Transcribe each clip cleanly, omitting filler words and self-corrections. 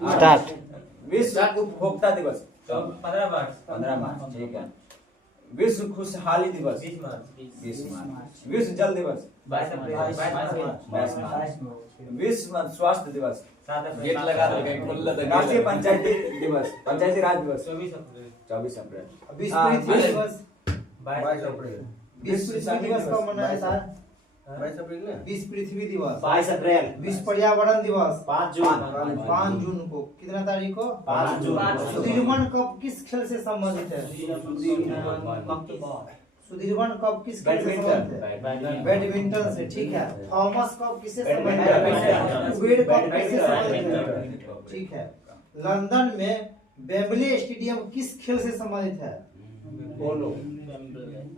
Start. विश्व उपभोक्ता दिवस 15 मार्च, ठीक है। विश्व खुशहाली दिवस 20 मार्च। विश्व जल दिवस 22 मार्च। विश्व स्वास्थ्य दिवस 7 अप्रैल। गेट लगा दो कहीं खुल लगा। राष्ट्रीय पंचायती दिवस, पंचायती राज दिवस 24 अप्रैल। विश्व पृथ्वी दिवस 22 अप्रैल। विश्व पृथ्वी दिवस कब मनाया था? 22 अप्रैल ना। विश्व पृथ्वी दिवस 22 अप्रैल। विश्व पर्यावरण दिवस 5 जून। 5 जून को। कितना तारीख को? 5 जून। सुदीर्घन कब किस खेल से संबंधित है? सुदीर्घन कब किस खेल से संबंधित है? बैडमिंटन से, ठीक है। थॉमस कब किससे संबंधित है? कुबेर कब किससे संबंधित है? ठीक है। लंदन में वेम्बले स्टेडियम किस खेल से संबंधित है? पोलो।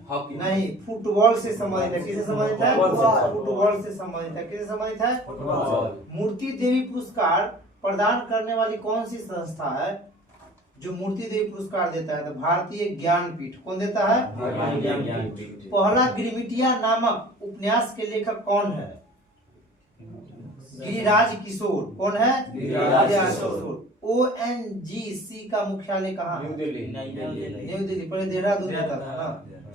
हॉकी नहीं, फुटबॉल से संबंधित है। किससे संबंधित है? फुटबॉल से संबंधित है। किससे संबंधित है? मूर्ति देवी पुरस्कार प्रदान करने वाली कौन सी संस्था है जो मूर्ति देवी पुरस्कार देता है? तो भारतीय ज्ञानपीठ। कौन देता है? पहला गिरमिटिया नामक उपन्यास के लेखक कौन है? गिरिराज किशोर। कौन है? गिरिराज किशोर। ONGC का मुख्यालय कहाँ है? न्यू दिल्ली। न्यू दिल्ली। पहले देहरादून होता था ना।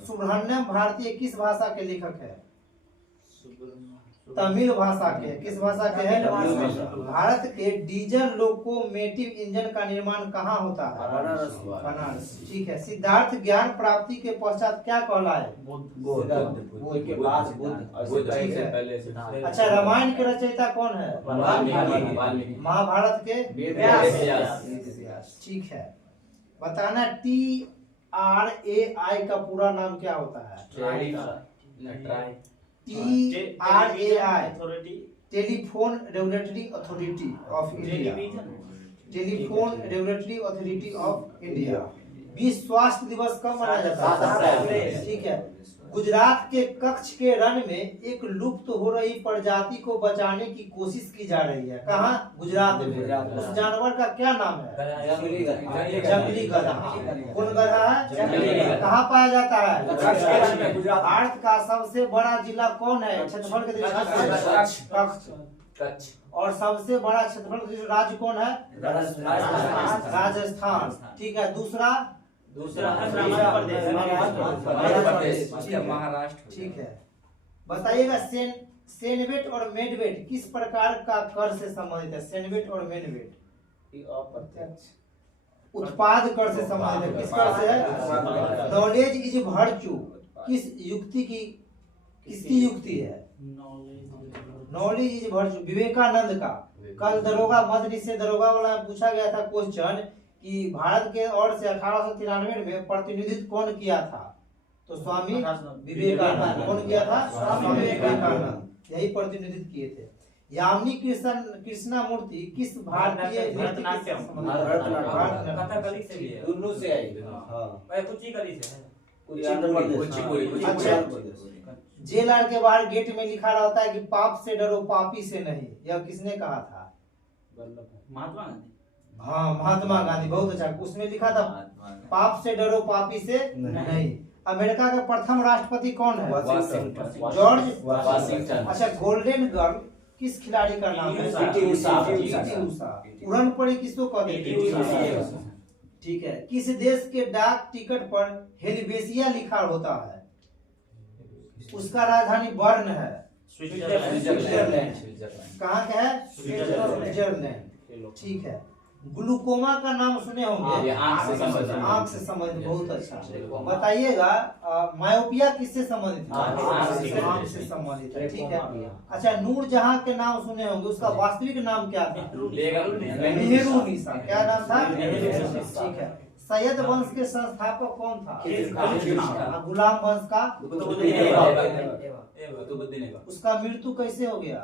सुब्रह्मण्यम भारतीय किस भाषा के लेखक है? तमिल भाषा के। किस भाषा के है? भारत के डीजल लोकोमोटिव इंजन का निर्माण कहाँ होता है? बनारस। ठीक है। सिद्धार्थ ज्ञान प्राप्ति के पश्चात क्या कहलाए? बुद्ध के बाद बुद्ध। ठीक है। पहले से। अच्छा, रामायण के रचयिता कौन है? महाभारत के व्यास। ठीक है। बताना TRAI का पूरा नाम क्या होता है? TRAI telephone regulatory authority of India. Telephone regulatory authority of India. विश्व स्वास्थ्य दिवस कब मनाया जाता है? 7 अप्रैल। ठीक है। गुजरात के कच्छ के रण में एक लुप्त हो रही प्रजाति को बचाने की कोशिश की जा रही है। कहाँ? गुजरात में। उस जानवर का क्या नाम है? जंगली गधा। कौन गधा है? कहाँ पाया जाता है? भारत का सबसे बड़ा जिला कौन है? क्षेत्रफल के दृष्टि से कच्छ। और सबसे बड़ा क्षेत्रफल के दृष्टि से राज्य कौन है? राजस्थान। ठीक है। दूसरा महाराष्ट्र। ठीक है। बताइएगा सेनवेट और मेडवेट किस प्रकार का कर से संबंधित है? सेनवेट और मेडवेट अप्रत्यक्ष उत्पाद कर से संबंधित है। किस कर से है? नॉलेज इज वर्च्यू किसकी युक्ति है? नॉलेज इज वर्च्यू विवेकानंद का। कल दरोगा मद निषेध दरोगा वाला पूछा गया था क्वेश्चन कि भारत के ओर से 1893 में प्रतिनिधित्व कौन किया था? तो स्वामी विवेकानंद। कौन किया था? स्वामी विवेकानंद। यही प्रतिनिधित्व किए थे। यामिनी कृष्णा मूर्ति किस भारतीय भरतनाट्यम। कथकली से भी है। दोनों से आई। कुचिपुड़ी से है। जेलर के बाहर गेट में लिखा रहता है कि पाप से डरो पापी से नहीं। यह किसने कहा था? महात्मा गांधी। हाँ, महात्मा गांधी। बहुत अच्छा। उसमें लिखा था पाप से डरो पापी से नहीं। अमेरिका का प्रथम राष्ट्रपति कौन है? George Washington. अच्छा, गोल्डन गर्ल किस खिलाड़ी का नाम है? पीटी उषा। उड़न पड़ी किसको कहते हैं? ठीक है। किस देश के डाक टिकट पर हेलवेसिया लिखा होता है? उसका राजधानी बर्न है। स्विट्जरलैंड। कहाँ का है? स्विट्जरलैंड। ठीक है। ग्लूकोमा का नाम सुने होंगे? आँख से संबंधित। बहुत अच्छा। बताइएगा मायोपिया किससे संबंधित है? आँख से संबंधित है। ठीक है। अच्छा, नूरजहां के नाम सुने होंगे, उसका वास्तविक नाम क्या था? नेहरू निशा। क्या नाम था? ठीक है। सैयद वंश के संस्थापक कौन था? गुलाम वंश का? उसका मृत्यु कैसे हो गया?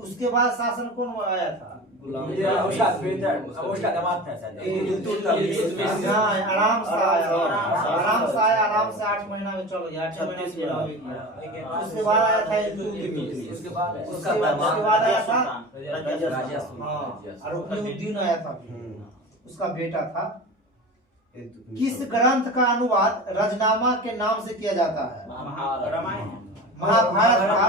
उसके बाद शासन कौन आया था? उसका दामाद था शायद। आराम से आया। आराम से 8 महीना में चलो यार। 8 महीने से उसके बाद आया था उसके बाद आया था रुकनुद्दीन आया था। उसका बेटा था। किस ग्रंथ का अनुवाद रजनामा के नाम से किया जाता है? रामायण। महाभारत का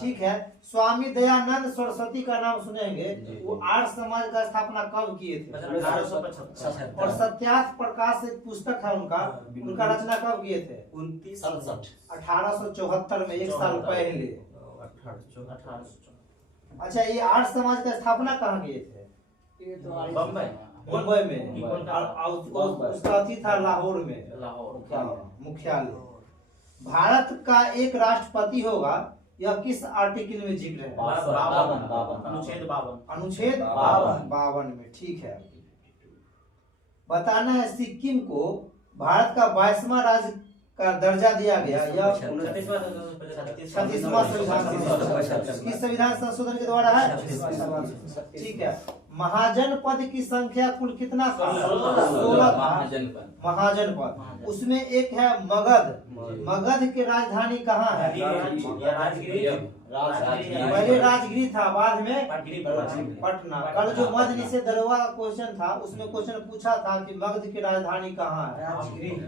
ठीक है। स्वामी दयानंद सरस्वती का नाम सुनेंगे, वो आर्य समाज का स्थापना कब किए थे? 1875 और सत्यार्थ प्रकाश एक पुस्तक है उनका, उनका रचना कब किए थे? 1874 में, 1 साल पहले। 1874 अच्छा, ये आर्य समाज का स्थापना कहाँ किए थे? बम्बई मुंबई में, और उसका अति था लाहौर में, लाहौर मुख्यालय। भारत का एक राष्ट्रपति होगा, यह किस आर्टिकल में जिक्र है? 52 अनुच्छेद 52 अनुच्छेद 52 में, ठीक है। बताना है सिक्किम को भारत का 22वां राज्य का दर्जा दिया गया, यह 36वां संविधान किस संविधान संशोधन के द्वारा है? ठीक है। महाजन पद की संख्या कुल कितना था? 16 था महाजनपद। उसमें एक है मगध। मगध की राजधानी कहाँ है? पहले राजगिरी था, बाद में पटना। कल जो मध्य निषेध दरोगा का क्वेश्चन था, उसमें क्वेश्चन पूछा था कि मगध की राजधानी कहाँ है,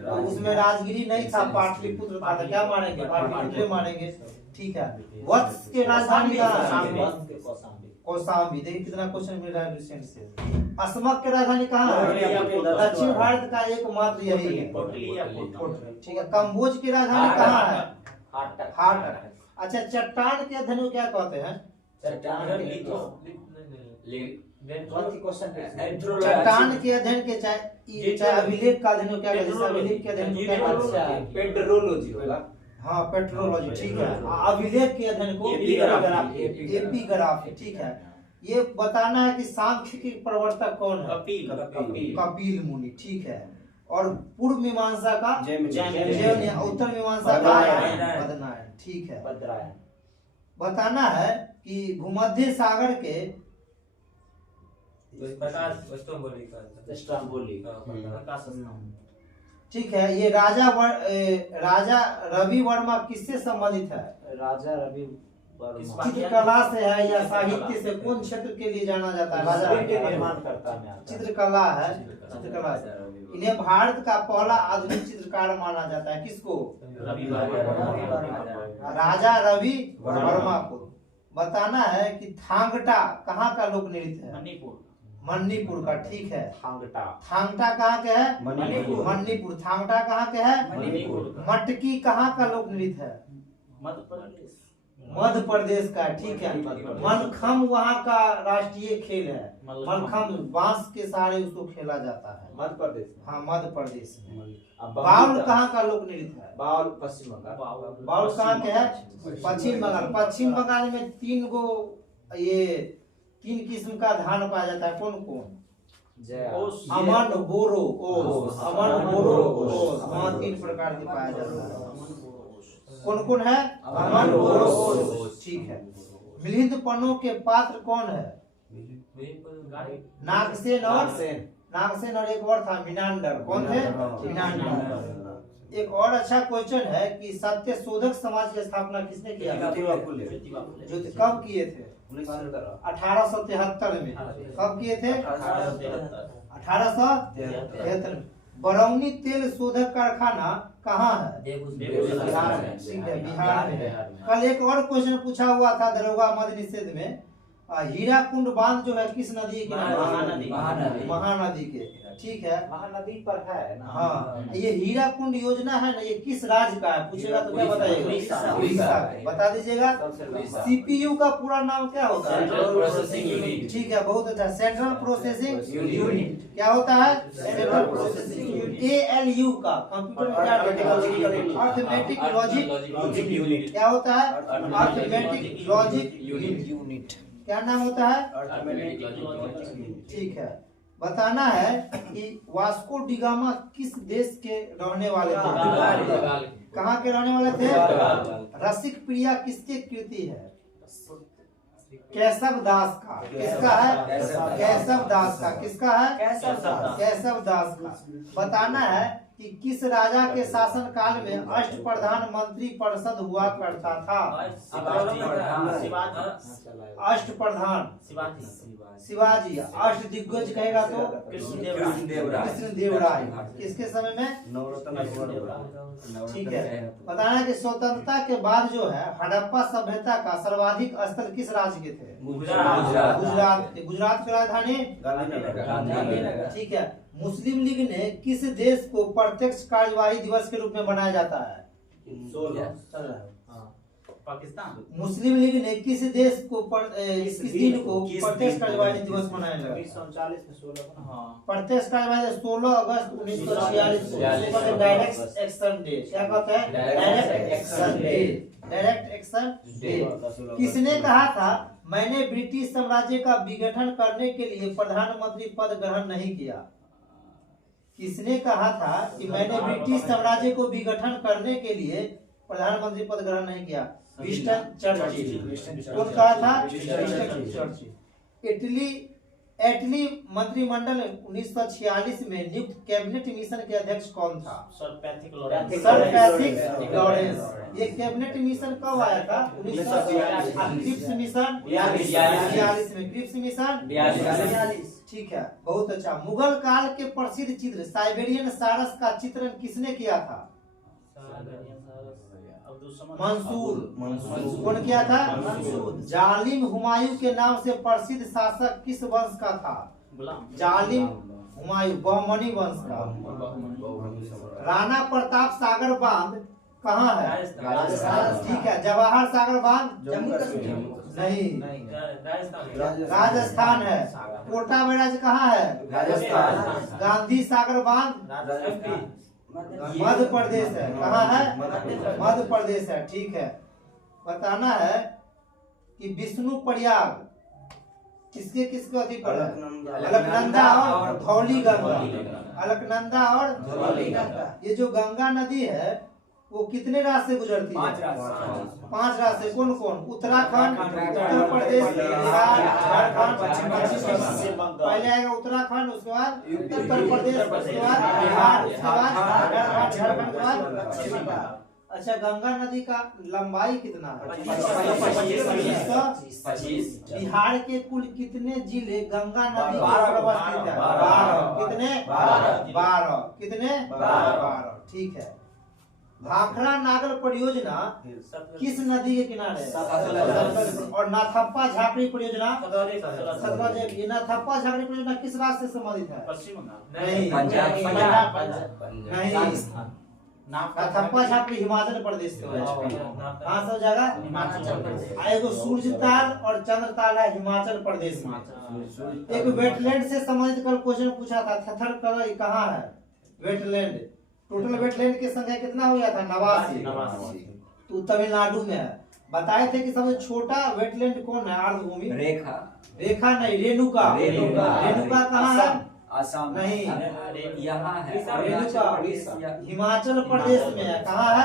तो उसमें राजगिरी नहीं था, पाटलिपुत्र था। तो क्या मानेंगे? पाटलिपुत्र मानेंगे, ठीक है। वत्स की राजधानी कहाँ है? कौशाम्बी। देखिए कितना क्वेश्चन मिल रहा है रिसेंट से। असमक की राजधानी कहाँ है? दक्षिण भारत का एकमात्र यही है, ठीक है। कंबोज की राजधानी कहाँ है? हार्ट। अच्छा, चट्टान के अध्ययन को क्या कहते हैं? चट्टान के अध्ययन के चाहे अभिलेख का अध्ययन को क्या कहते हैं? अभिलेख के अध्ययन को क्या कहते हैं? पेट्रोलॉजी होगा। हाँ, पेट्रोलॉजी, ठीक है। अभिलेख के अध्ययन को एपिग्राफी, ठीक है। ये बताना है कि सांख्य के प्रवर्तक कौन है? कपिल मुनि, ठीक है। और पूर्व मीमांसा का जैमिनि, उत्तर मीमांसा का बदनायन, ठीक है। बताना है कि भूमध्य सागर के ठीक है, ये राजा रवि वर्मा किससे संबंधित है? राजा रवि चित्रकला से है या साहित्य से? कौन क्षेत्र के लिए जाना जाता है? राजा निर्माण करता है, चित्रकला है, चित्रकला से। इन्हें भारत का पहला आधुनिक चित्रकार माना जाता है। किसको? राजा रवि वर्मा को। बताना है कि थांगटा कहाँ का लोक नृत्य है? मणिपुर का, ठीक है। थांगटा कहाँ के है? मणिपुर। थांगटा कहाँ के है? मटकी कहाँ का लोक नृत्य है? मध्य प्रदेश का, ठीक है। मलखम्ब वहाँ का राष्ट्रीय खेल है। मलखम्ब बांस के सहारे उसको खेला जाता है, मध्य प्रदेश। हाँ, मध्य प्रदेश में। बाउल कहाँ का लोक नृत्य है? बाउल पश्चिम बंगाल। बाउल कहाँ के है? पश्चिम बंगाल। पश्चिम बंगाल में 3 किस्म का धान पाया जाता है। कौन कौन? अमन, बोरो, ओस। अमन, बोरो, ओस, वहाँ 3 प्रकार के पाया जाता है। कौन कौन है? अमन, बोरो, ओस, ठीक है। मिलिंद पन्नों के पात्र कौन है? नागसेन और एक और था मीनांडर। कौन थे? मीनांडर। एक और अच्छा क्वेश्चन है कि सत्य शोधक समाज की स्थापना किसने किया? जो कब किए थे? 1873 में। कब किए थे? 1873 में। बरौनी तेल शोधक कारखाना कहाँ है? बिहार में, ठीक है, बिहार में। कल एक और क्वेश्चन पूछा हुआ था दरोगा मध्य निषेध में, हीराकुंड बांध जो है किस नदी के किनारे? महानदी के, ठीक है। महानदी पर है ना? हाँ, ये हीराकुंड योजना है ना, ये किस राज्य का है? पूछेगा तो क्या बताइएगा? उड़ीसा। बता दीजिएगा। सीपीयू का पूरा नाम क्या होता है? ठीक है, बहुत अच्छा। Central processing unit. क्या होता है? Central processing unit. ALU का कंप्यूटर में क्या? Arithmetic logic unit. क्या होता है? Arithmetic logic unit. क्या नाम होता है? ठीक है। बताना है कि वास्को डिगामा किस देश के रहने वाले थे? कहाँ के रहने वाले थे? रसिक प्रिया किसके कृति है? केशव दास का। किसका है? केशव दास का। किसका है? केशव दास का। बताना है कि किस राजा के शासन काल में अष्टप्रधान मंत्री परिषद हुआ करता था? अष्टप्रधान शिवाजी, अष्ट दिग्गज कहेगा तो कृष्णदेव राय। किसके समय में? ठीक है। बताना कि स्वतंत्रता के बाद जो है हड़प्पा सभ्यता का सर्वाधिक स्थल किस राज्य के थे? गुजरात के। गुजरात की राजधानी गांधीनगर। ठीक है। मुस्लिम लीग ने किस देश को प्रत्यक्ष कार्यवाही दिवस के रूप में मनाया जाता है? पाकिस्तान। मुस्लिम लीग ने किस देश को किस दिन को प्रत्यक्ष कार्यवाही दिवस मनाया जाता है? 1939 में 16 को। प्रत्यक्ष कार्यवाही 16 अगस्त 1946 को डायरेक्ट एक्शन डे। क्या कहते हैं? Direct action day. Direct action day. किसने कहा था मैंने ब्रिटिश साम्राज्य का विघटन करने के लिए प्रधानमंत्री पद ग्रहण नहीं किया? किसने कहा था कि मैंने ब्रिटिश साम्राज्य को विघटन करने के लिए प्रधानमंत्री पद ग्रहण नहीं किया? Winston Churchill. कौन कहा था? Winston Churchill. इटली मंत्रिमंडल 1946 में नियुक्त कैबिनेट मिशन के अध्यक्ष कौन था? Sir Pethick Lawrence. ये कैबिनेट मिशन कब आया था? 1946 मिशन 42 में। Cripps mission 42। ठीक है, बहुत अच्छा। मुगल काल के प्रसिद्ध चित्र साइबेरियन सारस का चित्रण किसने किया था? मंसूर। कौन किया था? मंसूर। जालिम हुमायूं के नाम से प्रसिद्ध शासक किस वंश का था? जालिम हुमायूं बहमनी वंश का। राणा प्रताप सागर बांध कहाँ है? ठीक है। जवाहर सागर बांध जम्मू कश्मीर नहीं, राजस्थान है। कोटा बैराज कहाँ है? राजस्थान। गांधी सागर बांध मध्य प्रदेश है। कहाँ है? मध्य प्रदेश है। ठीक है। बताना है कि विष्णु प्रयाग किसके किसके अति पर है? अलकनंदा और धौली गंगा। अलकनंदा और धौली गंगा। ये जो गंगा नदी है वो कितने राज्य से गुजरती है? 5 राज्य से। कौन कौन? उत्तराखंड, उत्तर प्रदेश, बिहार, झारखंड, पश्चिम बंगाल। पहले आएगा उत्तराखंड, उसके बाद उत्तर प्रदेश, उसके बाद बिहार, उसके बाद झारखंड, के बाद पश्चिम बंगाल। अच्छा, गंगा नदी का लंबाई कितना है? 25। बिहार के कुल कितने जिले गंगा नदी पर अवस्थित है? 12। कितने? 12। कितने? 12। ठीक है। भाखड़ा नागल परियोजना किस नदी के किनारे है? और नाथप्पा झाकड़ी परियोजना सतलज। ये नाथप्पा झाकड़ी परियोजना किस राज्य से संबंधित है? पश्चिम बंगाल। नहीं, नाथप्पा झाकड़ी हिमाचल प्रदेश से है। कहाँ सब जगह? हिमाचल प्रदेश। एगो सूर्य ताल और चंद्र ताल है हिमाचल प्रदेश में। एक वेटलैंड से संबंधित कल क्वेश्चन पूछा था, थथर कलर कहाँ है? वेटलैंड। टोटल वेटलैंड की संख्या कितना हो गया था? 89। तो तमिलनाडु में है। बताए थे कि सबसे छोटा वेटलैंड कौन है? आर्द्रभूमि। रेखा नहीं, रेणुका। रेणुका कहाँ है? आसाम नहीं, यहाँ है। रेणुका हिमाचल प्रदेश में है। कहाँ है?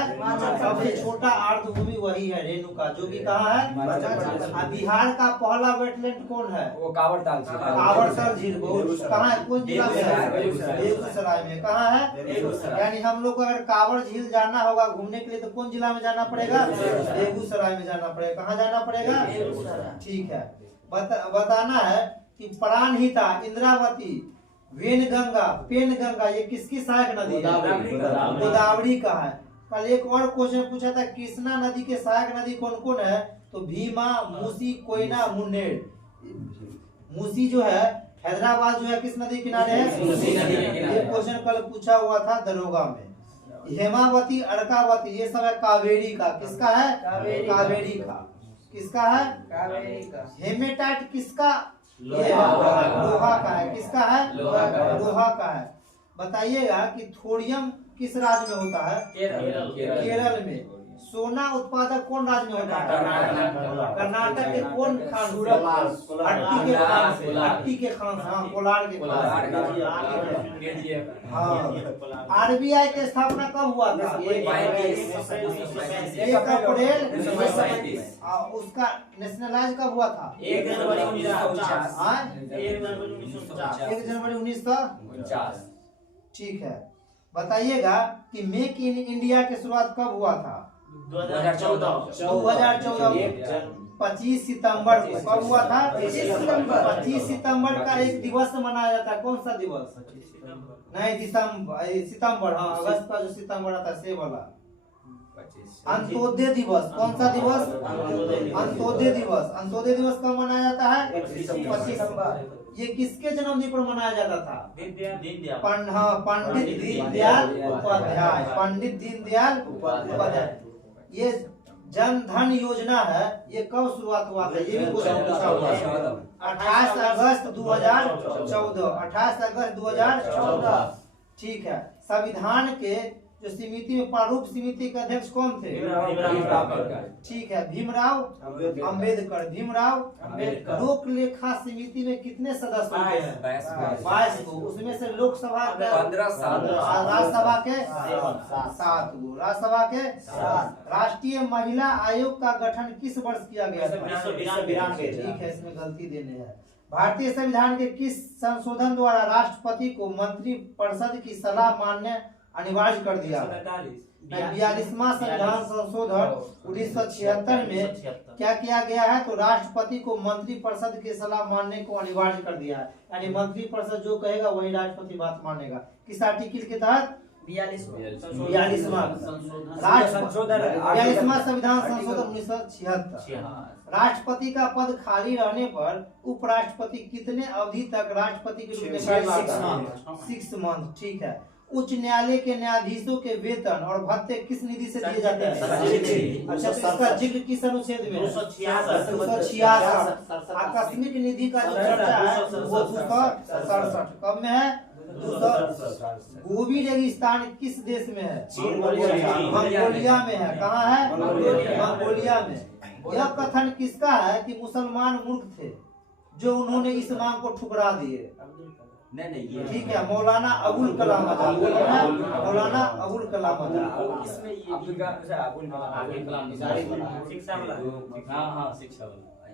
सबसे छोटा आर्द्रभूमि वही है, रेणुका, जो कि कहाँ है? बिहार का पहला वेटलैंड कौन है? वो कांवरताल झील। कांवरताल झील कहाँ है? कौन जिला में है? बेगूसराय में। कहाँ है? यानी हम लोग को अगर कांवर झील जाना होगा घूमने के लिए तो कौन जिला में जाना पड़ेगा? बेगूसराय में जाना पड़ेगा। कहाँ जाना पड़ेगा? ठीक है। बताना है कि प्राणहिता, इंद्रावती, वेनगंगा, पेनगंगा ये किसकी सहायक नदी है? गोदावरी का है। कल एक और क्वेश्चन पूछा था कृष्णा नदी के सहायक नदी कौन कौन है? तो भीमा, मूसी, कोयना, मुन्नेर। मूसी जो है हैदराबाद जो है किस नदी किनारे है? ये क्वेश्चन कल पूछा हुआ था दरोगा में। हेमावती, अर्कावती ये सब है कावेरी का। किसका है? कावेरी का। किसका है? कावेरी का। हेमेटाइट किसका? लोहा का है। किसका है? लोहा का है। बताइएगा कि थोरियम किस राज्य में होता है? केरल में। सोना उत्पादक कौन राज्य में होता है? कर्नाटक के कौन खान? हट्टी के खान। हाँ, कोलार के खान। हाँ। आरबीआई की स्थापना कब हुआ था? 1 अप्रैल। उसका नेशनलाइज कब हुआ था? 1 जनवरी 1949। 1 जनवरी 1949। ठीक है। बताइएगा कि मेक इन इंडिया की शुरुआत कब हुआ था? 2014 25 सितंबर को। कब हुआ था? 25 सितंबर का एक दिवस मनाया जाता है। कौन सा दिवस? नहीं, सितंबर। हाँ, अगस्त का जो सितंबर आता है से वाला अंत्योदय दिवस। कौन सा दिवस? अंत्योदय दिवस। अंत्योदय दिवस कब मनाया जाता है? 25 सितंबर। ये किसके जन्मदिन पर मनाया जाता था? पंडित दीनदयाल उपाध्याय। पंडित दीनदयाल उपाध्याय। ये जन धन योजना है, ये कब शुरुआत हुआ था? ये भी क्वेश्चन पूछा हुआ है। 28 अगस्त 2014। 28 अगस्त 2014। ठीक है। संविधान के जो समिति में प्रारूप समिति के अध्यक्ष कौन थे? ठीक है, भीमराव अंबेडकर। भीमराव अंबेडकर। लोक लेखा समिति में कितने सदस्य होते हैं? 22 को। उसमें से लोकसभा के 15, राज्यसभा के 7 गो। राज्यसभा के 7। राष्ट्रीय महिला आयोग का गठन किस वर्ष किया गया था? 1992। ठीक है, इसमें गलती देने हैं। भारतीय संविधान के किस संशोधन द्वारा राष्ट्रपति को मंत्री परिषद की सलाह मानने अनिवार्य कर दिया? 42वां संविधान संशोधन 1976 में क्या किया गया है? तो राष्ट्रपति को मंत्री परिषद की सलाह मानने को अनिवार्य कर दिया है। यानी मंत्री परिषद जो कहेगा वही राष्ट्रपति बात मानेगा। किस आर्टिकल के तहत? 42वां संविधान संशोधन 1976। राष्ट्रपति का पद खाली रहने पर उपराष्ट्रपति कितने अवधि तक राष्ट्रपति के रूप में 6 मंथ। ठीक है। उच्च न्यायालय के न्यायाधीशों के वेतन और भत्ते किस निधि से दिए जाते हैं? अच्छा, तो इसका जिक्र किस अनुच्छेद में? 266। आकस्मिक निधि का जो चर्चा है वो 267। कब में है? 267। गोबी रेगिस्तान किस देश में है? मंगोलिया में है। कहाँ है? मंगोलिया में। यह कथन किसका है कि मुसलमान मूर्ख थे जो उन्होंने इस मांग को ठुकरा दिए? ठीक है, मौलाना अबुल कलाम आजाद। मौलाना अबुल कलाम आजाद।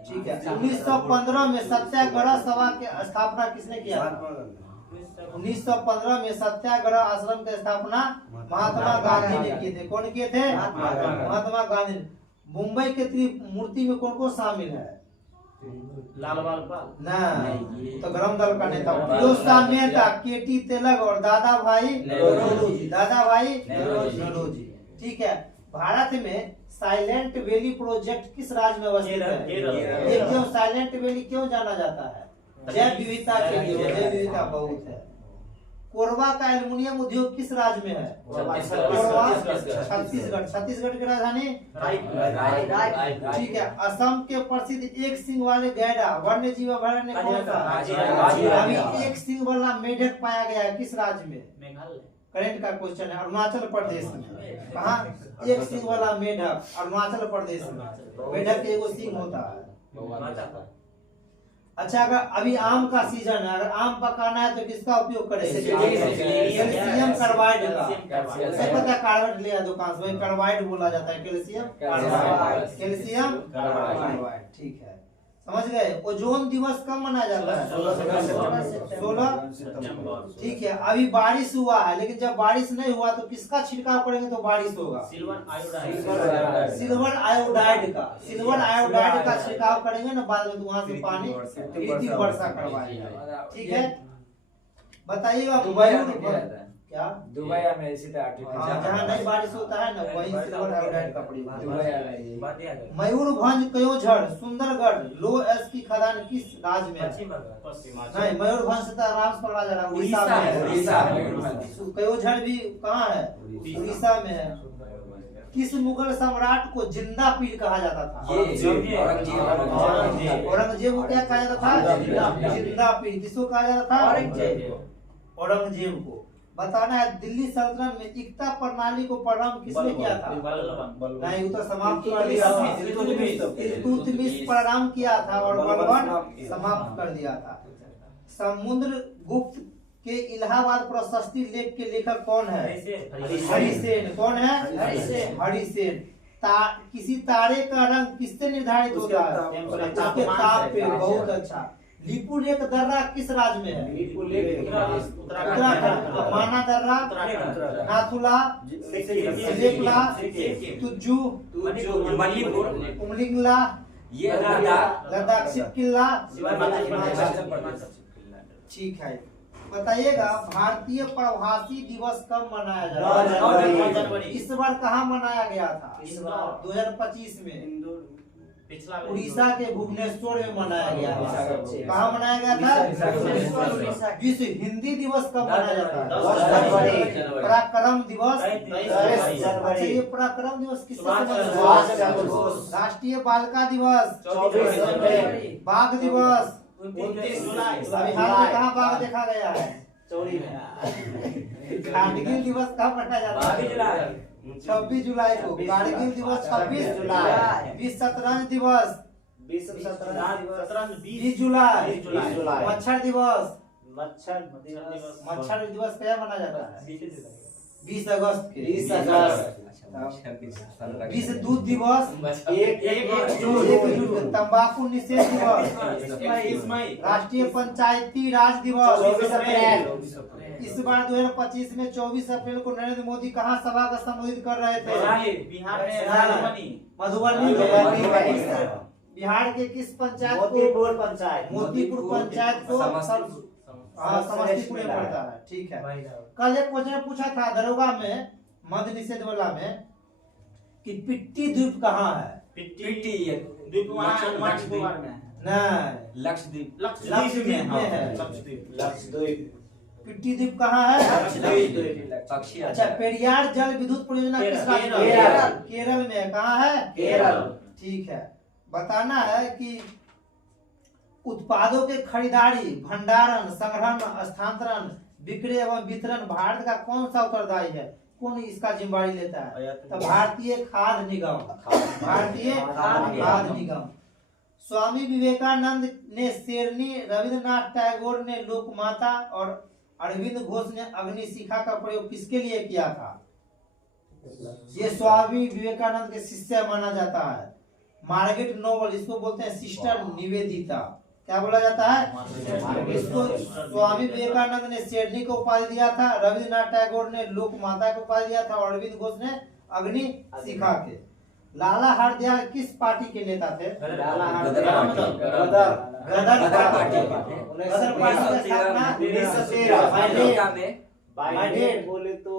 ठीक है। 1915 में सत्याग्रह सभा की स्थापना किसने किया? 1915 में सत्याग्रह आश्रम की स्थापना महात्मा गांधी ने किए थे। कौन किए थे? महात्मा गांधी। मुंबई के त्रिमूर्ति में कौन कौन शामिल है? लाल बाल नहीं, तो गरम दल का नेता फिरोजशाह मेहता, केटी तिलक और दादा भाई नौरोजी। ठीक है। भारत में साइलेंट वैली प्रोजेक्ट किस राज्य में अवस्थित है? ये क्यों साइलेंट वैली क्यों जाना जाता है? जैव विविधता के लिए। जैव विविधता बहुत है। कोरबा का एल्युमिनियम उद्योग किस राज्य में है? छत्तीसगढ़। छत्तीसगढ़ की राजधानी? ठीक है। असम के प्रसिद्ध एक सिंह वाले गैंडा वन्य जीव अभयारण्य कौन सा? अभी एक सिंह वाला मेढक पाया गया है किस राज्य में? करंट का क्वेश्चन है। अरुणाचल प्रदेश में। कहाँ? एक सिंह वाला मेढक अरुणाचल प्रदेश में। मेढक के एगो सिंह होता है। अच्छा, अगर अभी आम का सीजन है, अगर आम पकाना है तो किसका उपयोग करेंगे? कैल्शियम कार्बाइड का। पता कार्बाइड लिया दुकान से, कार्बाइड बोला जाता है। Calcium carbide. ठीक है, समझ गए। ओजोन दिवस कब मनाया जाता है? 16। ठीक है। अभी बारिश हुआ है, लेकिन जब बारिश नहीं हुआ तो किसका छिड़काव करेंगे तो बारिश होगा? सिल्वर आयोडाइड का छिड़काव करेंगे ना बाद में, तो वहां से पानी कृत्रिम वर्षा करवाएंगे। ठीक है। बताइएगा क्या? दुबई में इसी जहाँ नहीं बारिश होता है ना वही सिल्वर आयोडाइड का प्रयोग। मयूरभंज, कयोझर, सुंदरगढ़, लो एस की खदान किस राज्य में है? नहीं, मयूरभंज से आराम से पकड़ा जा रहा है, उड़ीसा में है। कयोझर भी कहाँ है? उड़ीसा में है। किस मुगल सम्राट को जिंदा पीर कहा जाता था? औरंगजेब को क्या कहा जाता था? जिंदा पीर। किसको कहा जाता था? औरंगजेब को। बताना है दिल्ली सल्तनत में एकता प्रणाली को प्रारंभ किसने किया था? नहीं, उत्तर समाप्त कर दिया था। इल्तुतमिश प्रारंभ किया था और बलबन समाप्त कर दिया था। समुद्र गुप्त के इलाहाबाद प्रशस्ति लेख के लेखक कौन है? हरिसेन। कौन है? हरिसेन। किसी तारे का रंग किससे निर्धारित होता है? उसके ताप पे। बहुत अच्छा। लिपुलेख एक दर्रा किस राज्य में है? उत्तराखंड। माना दर्रा, नाथुला, सिलेपला, तुज्जू, मणिपुर, उमलिंगला, ये लद्दाख, सिपकिल्ला। ठीक है, बताइएगा भारतीय प्रवासी दिवस कब मनाया जाता है? इस बार कहाँ मनाया गया था? 2025 में उड़ीसा के भुवनेश्वर में मनाया गया था। कहाँ मनाया गया था? विश्व हिंदी दिवस कब मनाया जाता है? पराक्रम दिवस। अच्छा, ये पराक्रम दिवस किससे संबंधित है? राष्ट्रीय बालिका दिवस, बाघ दिवस। अभी हाल में कहाँ बाघ देखा गया है? चौरी में। कारगिल दिवस कब मनाया जाता है? 26 जुलाई को। कारगिल दिवस 26 जुलाई। विश्व शतरंज दिवस 20 जुलाई। मच्छर दिवस, मच्छर दिवस क्या माना जाता है? 20 अगस्त के। 20 दूध दिवस 1 जून। तंबाकू निषेध दिवस 21 मई। राष्ट्रीय पंचायती राज दिवस 24 अप्रैल। इस बार 2025 में 24 अप्रैल को नरेंद्र मोदी कहाँ सभा को संबोधित कर रहे थे? बिहार में मधुबनी में। बिहार के किस पंचायत को? मोतीपुर पंचायत को समस्तीपुर में पड़ता है। ठीक है, कल एक क्वेश्चन पूछा था दरोगा में, मद निषेध वाला में, कि पिट्टी द्वीप कहाँ है? पिट्टी द्वीप मणिपुर में नहीं, लक्षद्वीप लक्षद्वीप में है। पिट्टी द्वीप कहाँ है? अच्छा, पेरियार जल विद्युत परियोजना किस राज्य में? केरल में। कहाँ है? केरल। ठीक है, बताना है कि उत्पादों के खरीदारी, भंडारण, संग्रहण, स्थानांतरण, बिक्री एवं वितरण भारत का कौन सा उत्तरदायी है? कौन इसका जिम्मेदारी लेता है? तो भारतीय खाद्य निगम। भारतीय खाद्य निगम। स्वामी विवेकानंद ने शेरनी, रविंद्रनाथ टैगोर ने लोकमाता और अरविंद घोष ने अग्निशिखा का प्रयोग किसके लिए किया था? ये स्वामी विवेकानंद के शिष्य माना जाता है। मार्गरेट नोबल, इसको बोलते हैं सिस्टर निवेदिता। क्या बोला जाता है? इसको स्वामी विवेकानंद ने शेरनी को उपाधि दिया था, रविंद्रनाथ टैगोर ने लोक माता को उपाधि दिया था और अरविंद घोष ने अग्नि शिखा के। लाला हरदयाल किस पार्टी के नेता थे? गदर पार्टी का स्थापना 1913 बोले तो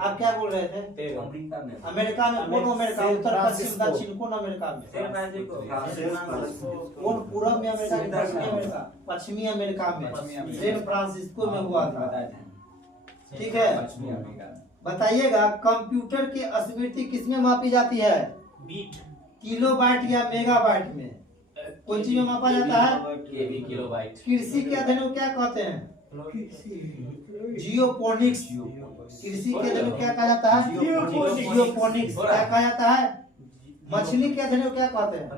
आप क्या बोल रहे थे? अमेरिका में कौन? अमेरिका उत्तर पश्चिम दक्षिण कौन? अमेरिका में कौन? पूर्व में अमेरिका, पश्चिमी अमेरिका? पश्चिमी अमेरिका में सैन फ्रांसिस्को में हुआ था। ठीक है, बताइएगा कंप्यूटर की स्मृति किसमें मापी जाती है? बीट, किलोबाइट या मेगाबाइट में? कौन चीज में मापा जाता है? किलोबाइट। कृषि के अध्ययन को क्या कहते हैं? जियोपोनिक्स। कृषि के अध्ययन को क्या कहा जाता है? जियोपोनिक्स। क्या कहा जाता है? मछली के अध्ययन को क्या कहते हैं?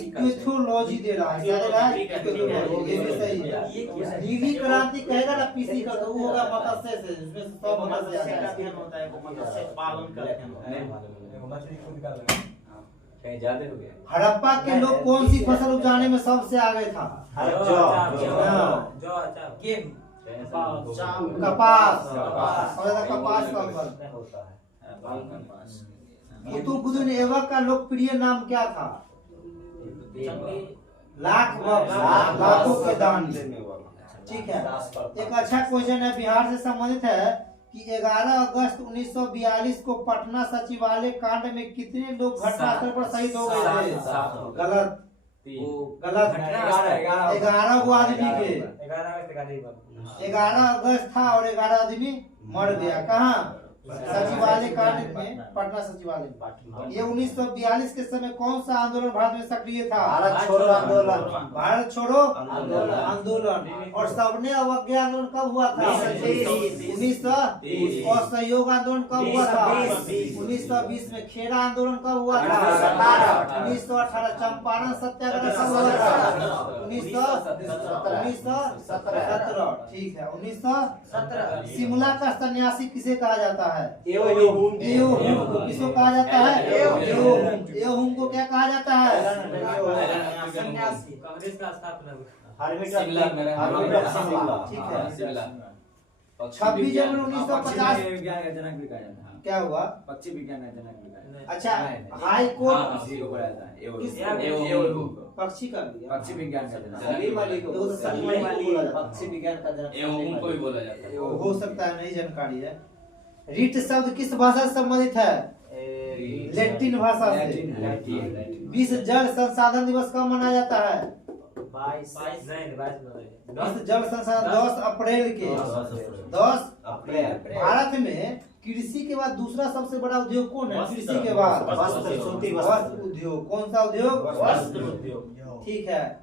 इक्विथोलॉजी दे रहा है। क्या दे रहा है? इक्विथोलॉजी। ये भी सही है। नीली क्रांति कहेगा ना पीसी का, तो वो होगा मत्स्य से, इसमें 100 मत्स्य होता है, मत्स्य पालन करते हैं। कहीं ज्यादा हो गया। हड़प्पा के लोग कौन सी फसल उगाने में सबसे आगे था? कपास। और कपास का फल होता है। कुतुबुद्दीन ऐबक का लोकप्रिय नाम क्या था? लाखों के दान। ठीक है, एक अच्छा क्वेश्चन है, बिहार से संबंधित है कि 11 अगस्त 1942 को पटना सचिवालय कांड में कितने लोग घटनास्थल पर शहीद हो गए थे? गलत। 11 को आदमी के 11 अगस्त था और 11 आदमी मर गया। कहाँ? सचिवालय कांड में, पटना सचिवालय। ये 1942 के समय कौन सा आंदोलन भारत में सक्रिय था? भारत छोड़ो आंदोलन। भारत छोड़ो आंदोलन। और सबने अवज्ञा आंदोलन कब हुआ था? 1930। और सहयोग आंदोलन कब हुआ था? 1920 में। खेड़ा आंदोलन कब हुआ था? 1918 चंपारण सत्याग्रह कब हुआ था? 1917। ठीक है, 1917। शिमला का सन्यासी किसे कहा जाता है? एओहुम को किसको कहा जाता है? एओहुम को क्या कहा जाता है? सन्यासी कांग्रेस का स्थापना हुआ। शिमला में रहा। ठीक है। शिमला। 26 जनवरी 1950 विज्ञान का जनक भी कहा जाता है। क्या हुआ? पक्षी विज्ञान का जनक भी कहा जाता है। अच्छा, हाई कोर्ट इसी को बोला जाता है किस- एओहुम को। पक्षी का भी है। पक्षी विज्ञान का जनक। सलीम अली को वो तो सलीम अली को बोला जाता है। पक्षी विज्ञान का जनक एओहुम को भी बोला जाता है। हो सकता है, नई जानकारी है। रीट शब्द किस भाषा से संबंधित है? लैटिन भाषा से। विश्व जल संसाधन दिवस कब मनाया जाता है? 22 विश्व जल संसाधन 10 अप्रैल के। 10 अप्रैल। भारत में कृषि के बाद दूसरा सबसे बड़ा उद्योग कौन है? कृषि के बाद वस्त्र, सूती वस्त्र वस्त्र। उद्योग। कौन सा उद्योग? वस्त्र उद्योग। ठीक है।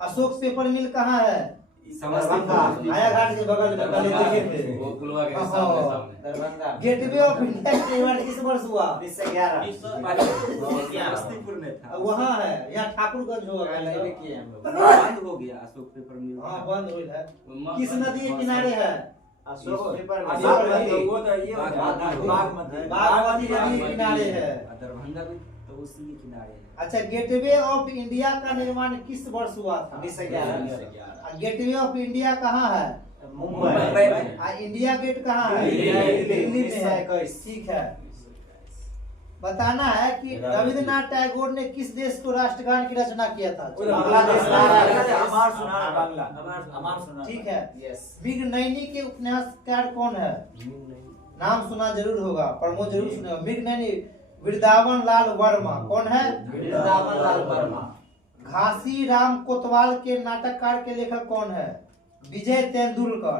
अशोक पेपर मिल कहाँ है? समस्तीपुर। हाया घाट के बगल में, कल देखे थे। वो पुलवा के हाँ। सामने। दरभंगा। गेटवे ऑफ इंडिया के निर्माण किस वर्ष हुआ? 1911। समस्तीपुर में था। वहाँ है, यहाँ ठाकुरगंज होगा। बंद हो गया अशोक पेपर मिल। हाँ, बंद हो है। म- किस नदी के किनारे है? अशोक पेपर वो तो ये बागमती। बागमती नदी के किनारे है। दरभंगा भी तो उसी के किनारे है। अच्छा, गेटवे ऑफ इंडिया का निर्माण किस वर्ष हुआ था? 1911। गेटवे ऑफ इंडिया कहाँ है? मुंबई। इंडिया गेट कहाँ है? दिल्ली। दिल्ली में है। 1921। ठीक है। बताना है कि रविन्द्रनाथ टैगोर ने किस देश को राष्ट्रगान की रचना किया था? बांग्लादेश। हमार सुना बांग्ला। हमार सुना। ठीक है। यस। मृगनयनी के उपन्यासकार कौन है? नाम सुना जरूर होगा, प्रमोद जरूर सुनेगा। मृगनयनी वृंदावन लाल वर्मा। कौन है? वृंदावन लाल वर्मा। घासी राम कोतवाल के नाटककार के लेखक कौन है? विजय तेंदुलकर।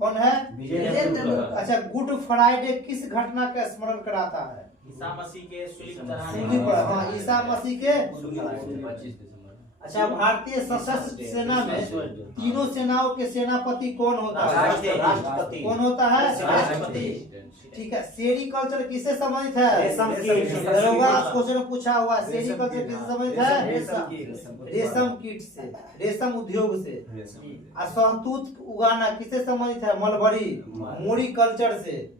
कौन है? विजय तेंदुलकर। अच्छा, गुड फ्राइडे किस घटना का स्मरण कराता है? ईसा मसीह के सूली पर सूली पर, हाँ, ईसा मसीह के। 25 दिसंबर। अच्छा, भारतीय सशस्त्र सेना में तीनों सेनाओं के सेनापति कौन होता है? राष्ट्रपति। कौन होता है? राष्ट्रपति। ठीक है। सेरीकल्चर किससे संबंधित है? रेशम कीट। दरोगा क्वेश्चन पूछा हुआ है। सेरीकल्चर किससे संबंधित है? रेशम कीट से, रेशम उद्योग से। और शहतूत उगाना किससे संबंधित है? मलबरी, मोरी कल्चर से।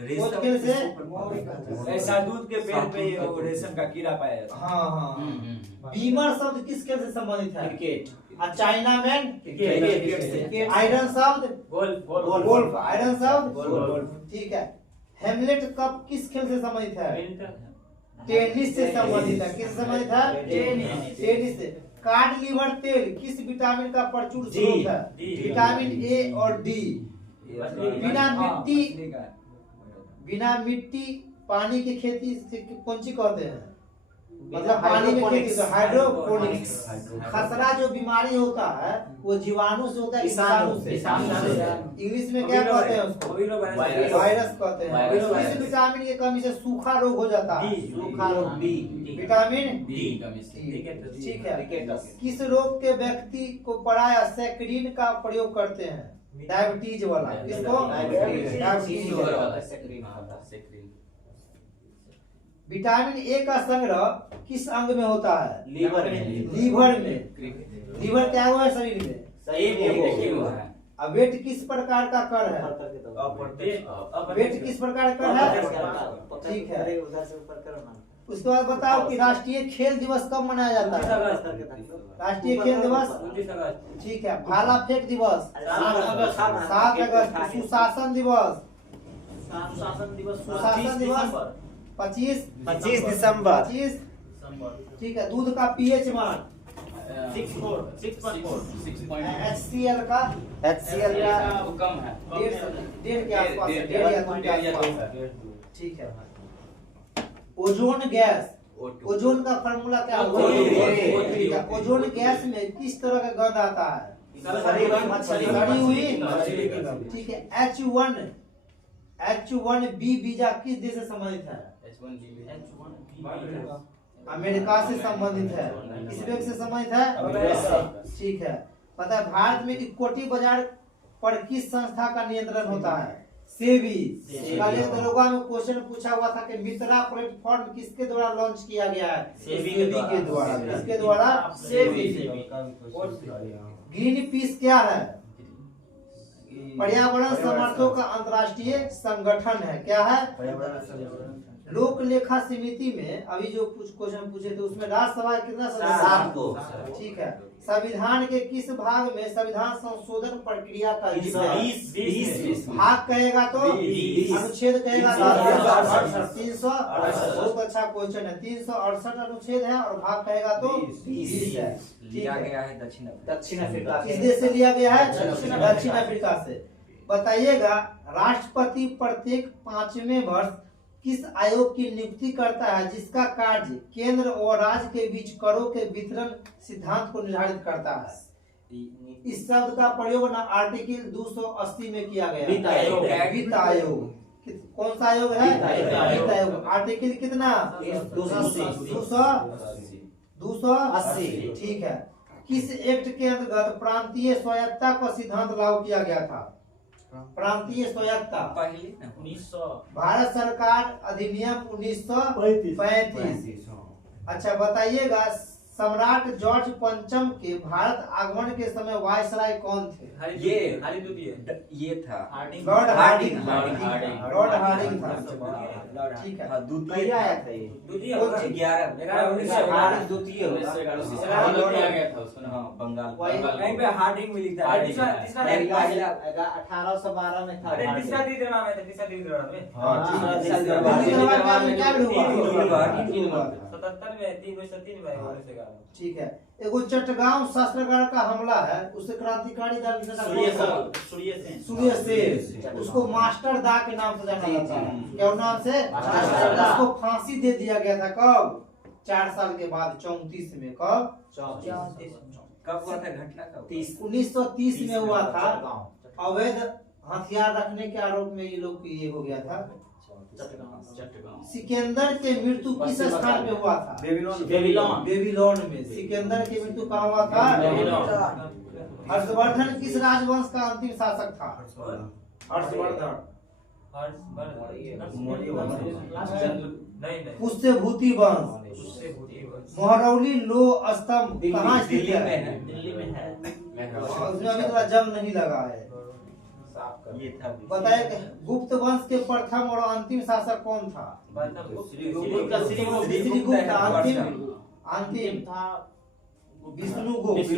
कोच खेल से। ऐसा दूध के पेड़ पे ये वो रेशम का कीड़ा पाया जाता है। हाँ हाँ। बीमर शब्द किस खेल से संबंधित है? क्रिकेट। और चाइना मैन क्रिकेट से। आयरन शब्द गोल्फ आयरन शब्द गोल्फ। ठीक है। हेमलेट कप किस खेल से संबंधित है? टेनिस से संबंधित है। किस संबंधित है? टेनिस से। कार्ड लीवर तेल किस विटामिन का प्रचुर स्रोत है? विटामिन ए और डी। बिना मिट्टी पानी की खेती से कौन सी कहते हैं? मतलब पानी में खेती से हाइड्रोपोनिक्स। खसरा जो बीमारी होता है वो जीवाणु से होता है, विषाणु से। इंग्लिश में क्या कहते हैं उसको? वायरस कहते हैं। किस विटामिन की कमी से सूखा रोग हो जाता है? सूखा रोग बी। विटामिन डी कमी से। ठीक है। किस रोग के व्यक्ति को पराया सैकरीन का प्रयोग करते हैं? डायबिटीज वाला। किसको? डायबिटीज शुगर वाला। वाला सेक्रीन। विटामिन ए का संग्रह किस अंग में होता है? लीवर में। लीवर में। लीवर क्या हुआ है शरीर में? सही अब वेट किस प्रकार का कर है? वेट किस प्रकार का है? ठीक है। उधर से ऊपर करो ना। उसके बाद बताओ कि राष्ट्रीय खेल दिवस कब मनाया जाता है? राष्ट्रीय खेल दिवस। ठीक है। भाला फेंक दिवस 7 अगस्त। सुशासन दिवस। सुशासन दिवस 25 दिसंबर। 25। ठीक है। दूध का पीएच मान 6.4 HCl का HCl का वो कम है। 1.5 के आसपास है, 1.5 या 2 के डेढ़ या आसपास दो है। है। ठीक है। Ozone gas. ओजोन का फार्मूला क्या होगा? O2। ठीक है। ओजोन गैस में किस तरह का गंध आता है? सड़ी हुई। ठीक है। H1B वीजा किस देश से संबंधित है? अमेरिका से संबंधित है। किस देश से संबंधित है? ठीक है। पता है भारत में इक्विटी बाजार पर किस संस्था का नियंत्रण होता है? सेबी। कल एक दरोगा में क्वेश्चन पूछा हुआ था कि मित्रा प्लेटफॉर्म किसके द्वारा लॉन्च किया गया है? सेबी के द्वारा। किसके द्वारा? सेबी। ग्रीन पीस क्या है? पर्यावरण समर्थकों का अंतर्राष्ट्रीय संगठन है। क्या है? लोक लेखा समिति में अभी जो कुछ क्वेश्चन पूछे थे उसमें राज्यसभा कितना सदस्य? ठीक है। संविधान के किस भाग में संविधान संशोधन प्रक्रिया का 20 भाग कहेगा तो अनुच्छेद कहेगा तो 368। बहुत अच्छा क्वेश्चन है। 368 अनुच्छेद है और भाग कहेगा तो 20 है। लिया गया है दक्षिण अफ्रीका। किस देश से लिया गया है? दक्षिण अफ्रीका से। बताइएगा राष्ट्रपति प्रत्येक 5वें वर्ष किस आयोग की नियुक्ति करता है जिसका कार्य केंद्र और राज्य के बीच करों के वितरण सिद्धांत को निर्धारित करता है? इस शब्द का प्रयोग ना आर्टिकल 280 में किया गया है। वित्त आयोग। कौन सा आयोग है? वित्त आयोग। आर्टिकल कितना? 280। ठीक है। किस एक्ट के अंतर्गत प्रांतीय स्वायत्तता का सिद्धांत लागू किया गया था? प्रांतीय स्वायत्तता पहले 1900। भारत सरकार अधिनियम 1935। अच्छा बताइएगा सम्राट जॉर्ज पंचम के भारत आगमन के समय वायसराय कौन थे? ये था Lord Hardinge. Hardinge. Lord Hardinge था। ठीक है। द्वितीय आया था ये। द्वितीय होगा। 11 द्वितीय होगा। 1911 किया गया था उसको ना। हाँ बंगाल वही- कहीं पे हार्डिंग में लिखा है। तीसरा 1812 में था। अरे तीसरा दीदी में तीसरा दीदी में दिल्ली दरबार का आयोजन क्या हुआ? 77 में 303 में ठीक है। एगो चटगांव शस्त्रागार का हमला है उसे क्रांतिकारी दल के नेता सूर्य सेन उसको मास्टर दा के नाम से जाना जाता है। क्या नाम से? मास्टर दा। उसको फांसी दे दिया गया था कब? 4 साल के बाद 34 में। कब? कब हुआ था घटना? कब? 1930 में हुआ था। अवैध हथियार रखने के आरोप में ये लोग ये हो गया था। सिकंदर के मृत्यु किस स्थान पे हुआ था? बेबीलोन में। सिकंदर की मृत्यु कहाँ हुआ था? हर्षवर्धन किस राजवंश का अंतिम शासक था? हर्षवर्धन। पुष्यभूति वंश। मोहरौली लो स्तंभ कहाँ स्थित है? दिल्ली में है। उसमें अभी थोड़ा जंग नहीं लगा है। ये था। बताइए गुप्त वंश के प्रथम और अंतिम शासक कौन था? श्रीगुप्त श्रीगुप्त। अंतिम था विष्णुगुप्त।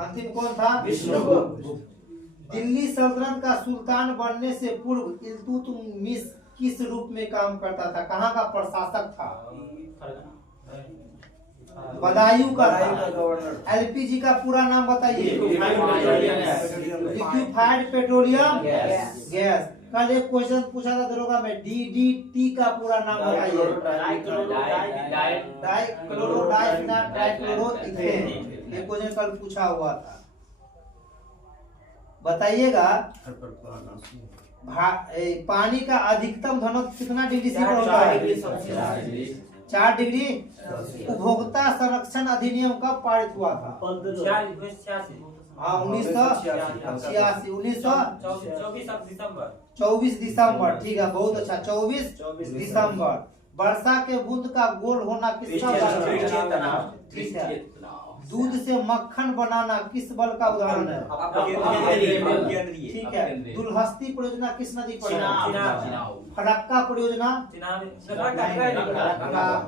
अंतिम कौन था? विष्णुगुप्त। दिल्ली सल्तनत का सुल्तान बनने से पूर्व इल्तुतमिश किस रूप में काम करता था? कहाँ का प्रशासक था? बदायूं का गवर्नर। एलपीजी का पूरा नाम बताइए। Liquefied petroleum gas. कल एक क्वेश्चन पूछा था दरोगा में डीडीटी का पूरा नाम बताइए। डाइक्लोरोइथेन। ये क्वेश्चन कल पूछा हुआ था। बताइएगा पानी का अधिकतम घनत्व कितना डिग्री से होता है? 4 डिग्री। उपभोक्ता संरक्षण अधिनियम कब पारित हुआ था? 1986। 24 दिसंबर। ठीक है बहुत अच्छा। 24 दिसंबर। वर्षा के बूंद का गोल होना किसका बल है? ठीक है। दूध से मक्खन बनाना किस बल का उदाहरण है? ठीक है। दुलहस्ती परियोजना किस नदी पर है? फरक्का परियोजना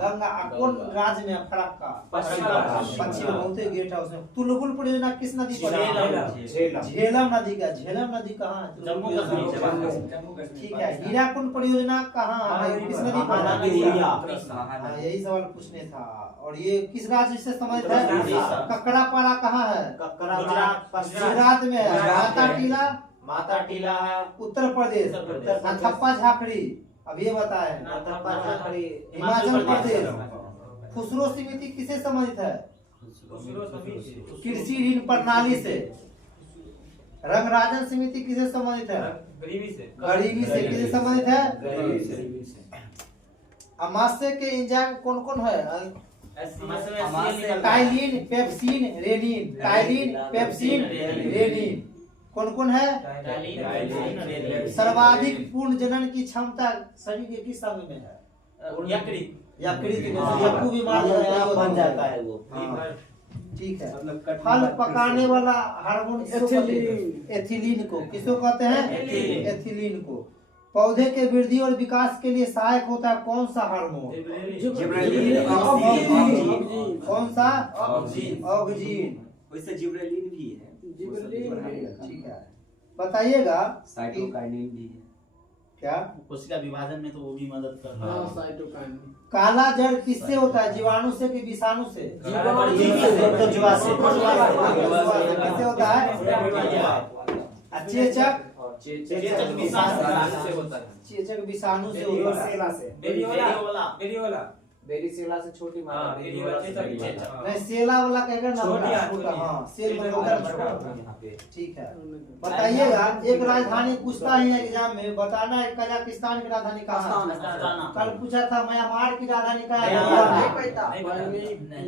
गंगा। कौन राज्य में है फरक्का? पश्चिम। बहुत गेट है उसमें। तुलबुल परियोजना किस नदी पर है? झेलम नदी का। झेलम नदी कहाँ है? जम्मू कश्मीर। ठीक है। हीराकुंड परियोजना कहाँ है? किस नदी पर है? यही सवाल पूछने था। और ये किस राज्य से संबंधित है? ककड़ापाड़ा कहाँ है? गुजरात में है। माता टीला है उत्तर प्रदेश। नथप्पा झाकड़ी अब ये बताए। हिमाचल प्रदेश। खुसरो समिति किसे संबंधित है? कृषि ऋण प्रणाली से। रंगराजन समिति किसे संबंधित है? गरीबी से। गरीबी से। किसे संबंधित है? अमाशय के एंजाइम कौन कौन है? Ptyalin, pepsin, rennin. Ptyalin, pepsin, rennin. कौन कौन है? सर्वाधिक पूर्ण जनन की क्षमता शरीर के किस अंग में है? यकृत में। यकृत बीमार बन जाता है वो। हाँ, ठीक है। फल पकाने वाला हार्मोन एथिलीन को किसको कहते हैं? एथिलीन को। पौधे के वृद्धि और विकास के लिए सहायक होता है कौन सा हार्मोन? कौन सा? ऑक्सीजन। वैसे जिब्रेलिन भी है। ठीक है, बताइएगा साइटोकाइनिन भी है। क्या? कोशिका विभाजन में तो वो भी मदद करता है। काला जड़ किससे होता है? जीवाणु से कि विषाणु से? जुआ से। किससे होता है? चेचक चेचक विषाणु से होता है। चेचक विषाणु से होता है। बेरियोला बेरिसेला से छोटी मात्रा। बेरियोला चेचक। नहीं, सेला वाला कहेगा ना, छोटी बड़ा आंत छोटा। होती है। हाँ, सेल मतलब छोटा छोटा। होता है यहाँ पे। ठीक है, बताइएगा एक राजधानी पूछता है एग्जाम में, बताना है कजाकिस्तान की राजधानी कहाँ है? कल पूछा था म्यांमार की राजधानी कहाँ है?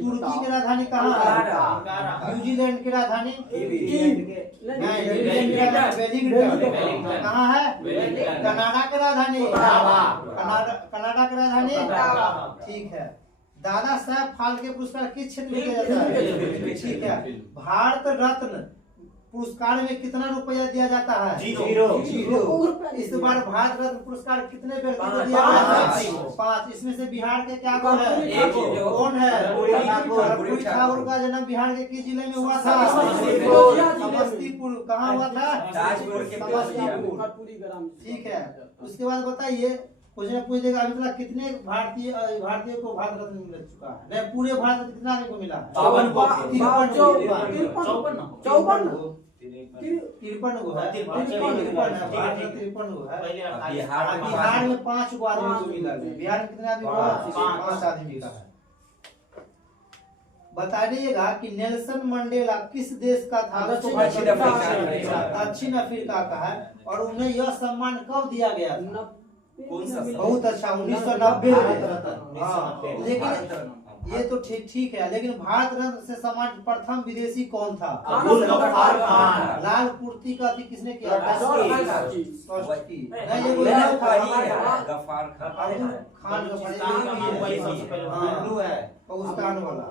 तुर्की की राजधानी कहाँ है? न्यूजीलैंड की राजधानी वेलिंगटन। कहाँ है? कनाडा की राजधानी। कनाडा की राजधानी। ठीक है। दादा साहब फाल्के पुरस्कार किस क्षेत्र में दिया जाता है? ठीक है। भारत रत्न पुरस्कार में कितना रुपया दिया जाता है? जीरो। इस बार भारत रत्न पुरस्कार कितने व्यक्ति को दिया गया है? 5। इसमें से बिहार के क्या कौन है? कौन है? कर्पूरी ठाकुर का जन्म बिहार के किस जिले में हुआ था? समस्तीपुर। कहाँ हुआ था? समस्तीपुर। ठीक है, उसके बाद बताइए, कुछ ना पूछ देगा अभी तक कितने भारतीय को भारत रत्न मिल चुका है? नहीं, पूरे भारत में कितना को मिला है? 53 को है। 53 को है। बिहार में 5 को आदमी को मिला है। बिहार में कितने आदमी को? 5 आदमी का है। बता दीजिएगा कि नेल्सन मंडेला किस देश का था? दक्षिण अफ्रीका का है। और उन्हें यह सम्मान कब दिया गया था? बहुत अच्छा, 1990 में। हाँ, लेकिन ये तो ठीक है, लेकिन भारत रत्न से सम्मानित प्रथम विदेशी कौन था? लाल कुर्ती का भी किसने किया? गफ्फार खान वाला।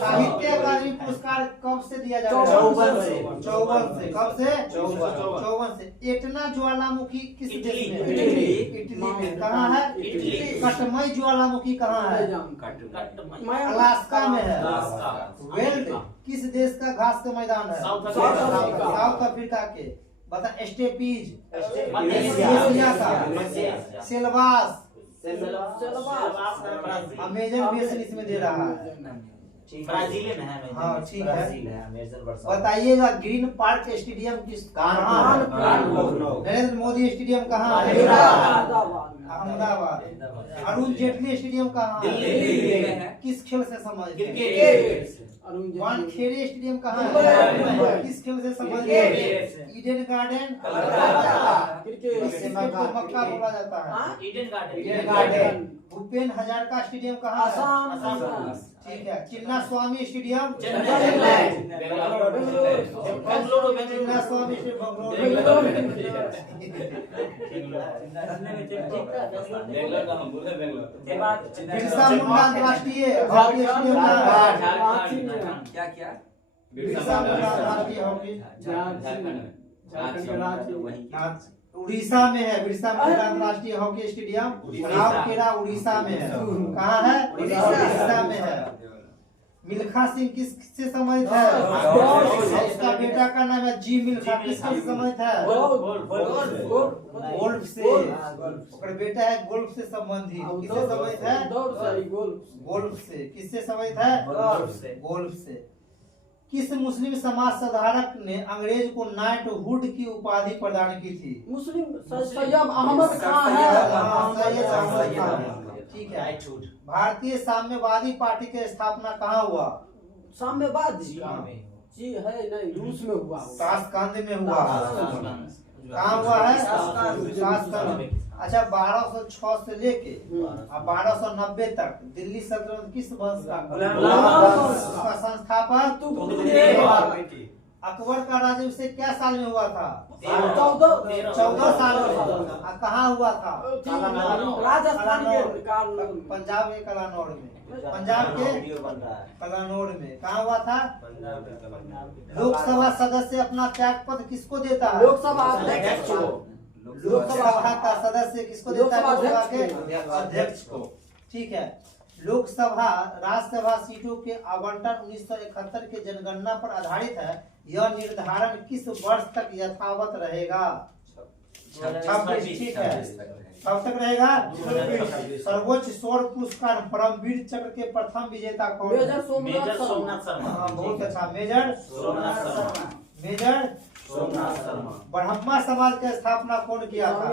साहित्य अकादमी पुरस्कार कब से दिया जाता है? 54 से। कब से? 54 से। एटना ज्वालामुखी किस देश में? इटली में। कहाँ है? कटमई ज्वालामुखी कहाँ है? अलास्का में है। वेल्ड किस देश का घास का मैदान है? साउथ अफ्रीका के। बता, स्टेपीज एशिया का। सेल्वास अमेजन बेसिन इसमें दे रहा है। ब्राजील में है। हाँ, ठीक है। ब्राजील है, अमेजन वर्षा। बताइएगा ग्रीन पार्क स्टेडियम किस कहाँ है? नरेंद्र मोदी स्टेडियम कहाँ है? अहमदाबाद। अरुण जेटली स्टेडियम कहाँ है? किस खेल से संबंधित है? वानखेड़े स्टेडियम कहाँ है? किस खेल से संबंधित है? Eden garden. मक्का बोला जाता है। Eden garden. Bhupen Hazarika stadium कहाँ है? ठीक है। चिन्ना स्वामी स्टेडियम चिन्ना स्वामी बिरसा मुंडा अंतर्राष्ट्रीय हॉकी स्टेडियम। क्या बिरसा मुंडा अंतर्राष्ट्रीय हॉकी उड़ीसा में है। बिरसा मुंडा अंतर्राष्ट्रीय हॉकी स्टेडियम राउरकेला उड़ीसा में है। कहाँ है? उड़ीसा में है। मिल्खा सिंह किससे संबंधित है? इसका बेटा का नाम है जी मिल्खा। किससे संबंधित है? गोल्फ से। उसका बेटा है गोल्फ से संबंधित। किससे संबंधित है? गोल्फ से। किससे संबंधित है? गोल्फ से। किस मुस्लिम समाज सुधारक ने अंग्रेज को नाइटहुड की उपाधि प्रदान की थी? सैयद अहमद खान है। ठीक है। भारतीय साम्यवादी पार्टी की स्थापना कहाँ हुआ? साम्यवादी जी है नहीं, रूस में हुआ। ताशकंद में हुआ। कहाँ हुआ है? ताशकंद में। अच्छा, 1206 से लेके 1290 तक दिल्ली सल्तनत किस वंश का? उसका संस्थापक अकबर का राज्य क्या साल में हुआ था? 14 साल में। कहाँ हुआ था? राजस्थान के पंजाब के कलानौर में। पंजाब के कलानौर में कहाँ हुआ था? लोकसभा सदस्य अपना त्याग पत्र किसको देता है? लोकसभा अध्यक्ष को। लोकसभा का सदस्य किसको देता है? लोकसभा लोकसभा के अध्यक्ष को। ठीक है। लोकसभा राज्यसभा सीटों के आवंटन 1971 के जनगणना पर आधारित है। यह निर्धारण किस वर्ष तक यथावत रहेगा? 26। ठीक है, कब तक रहेगा? सर्वोच्च सौर पुरस्कार परमवीर चक्र के प्रथम विजेता कौन है? मेजर सोमनाथ शर्मा। हाँ, बहुत अच्छा। मेजर ब्रह्मा समाज की स्थापना कौन किया था?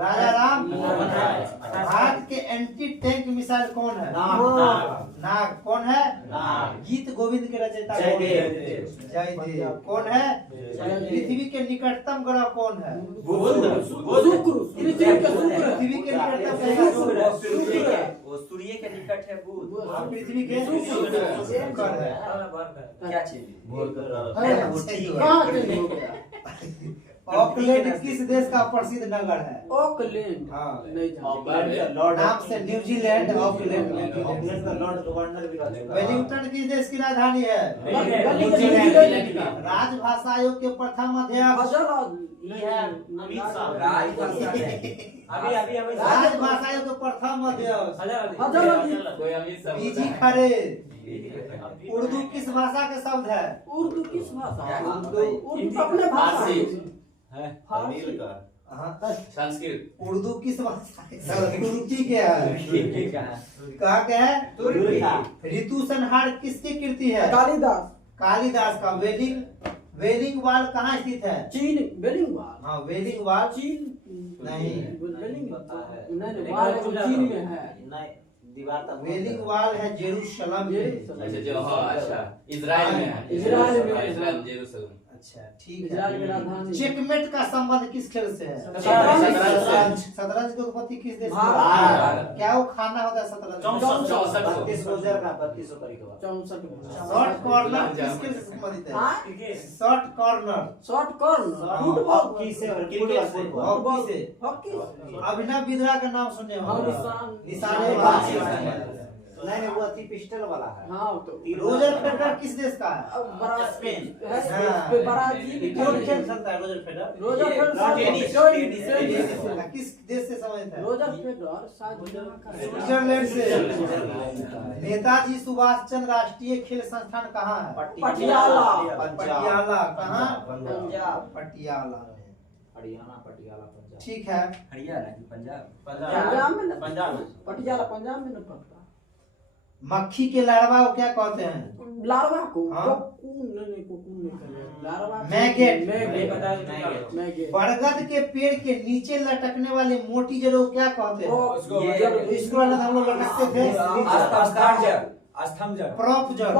राजा राम। भारत के एंटी टैंक मिसाइल कौन है? नाग। कौन है? गीत गोविंद के रचयिता जयदेव। कौन है? पृथ्वी के निकटतम ग्रह कौन है? पृथ्वी के निकटतम सूर्य के निकट है बुध। पृथ्वी के शुक्र है। क्या चीज? ऑकलैंड किस देश का प्रसिद्ध नगर है? ऑकलैंड। हाँ। नहीं जानते। नाम से न्यूजीलैंड। ऑकलैंड। वेलिंगटन किस देश की राजधानी है? राजभाषा आयोग के प्रथम अध्यक्ष। राजभाषा आयोग के प्रथम अध्यक्ष पीजी खरे। उर्दू किस भाषा के शब्द है? उर्दू किस भाषा? उर्दू अपने भाषा संस्कृत। उर्दू किस भाषा के शब्द? तुर्की के है। कहाँ के है? ऋतु संहार किसकी कृति है? कालिदास। कालिदास का। वेलिंग वाल कहाँ स्थित है? चीन। वेलिंग वाल। हाँ, वेलिंग वाल चीन नहीं। वेलिंग नहीं, वाल चीन में है। वेलिंग वाल है जेरूशलम में। अच्छा जो हाँ अच्छा इजराइल में है। इजराइल में। Israel Jerusalem. अच्छा, ठीक इजराइल की है। राजधानी। चेकमेट का संबंध किस खेल से है? शतरंज। शतरंज की उत्पत्ति किस देश में? भारत। क्या वो खाना होता है शतरंज? 64। शॉर्ट कॉर्नर किस खेल से संबंधित है? Short corner. Short corner. Football. Hockey से। हॉकी से। हॉकी। अभिनव बिंद्रा का नाम सुने हो? हाँ, निशान। निशानेबाज। नहीं वो अति पिस्टल वाला है। हाँ तो रोजर फेडरर किस देश का है? ब्राजील। कौन खेल खेलता है Roger Federer? Roger tennis. Federer किस देश से संबंधित है? रोजर फेडरर शायद स्विट्जरलैंड से। नेताजी सुभाष चंद्र राष्ट्रीय खेल संस्थान कहाँ है? पटियाला। पटियाला। कहाँ? पंजाब। पटियाला में। हरियाणा पटियाला पंजाब। ठीक है। हरियाणा की पंजाब। पंजाब में। पंजाब। पटियाला पंजाब में न पड़ता। मक्खी के लार्वा को क्या कहते हैं? लार्वा को हाँ? कोकून नहीं करे। Larva migrate. मैगेट। बरगद के पेड़ के नीचे लटकने वाले मोटी जड़ों को क्या कहते हैं? इसको हम लोग लटकते थे। स्तंभ जड़। प्रॉप जड़।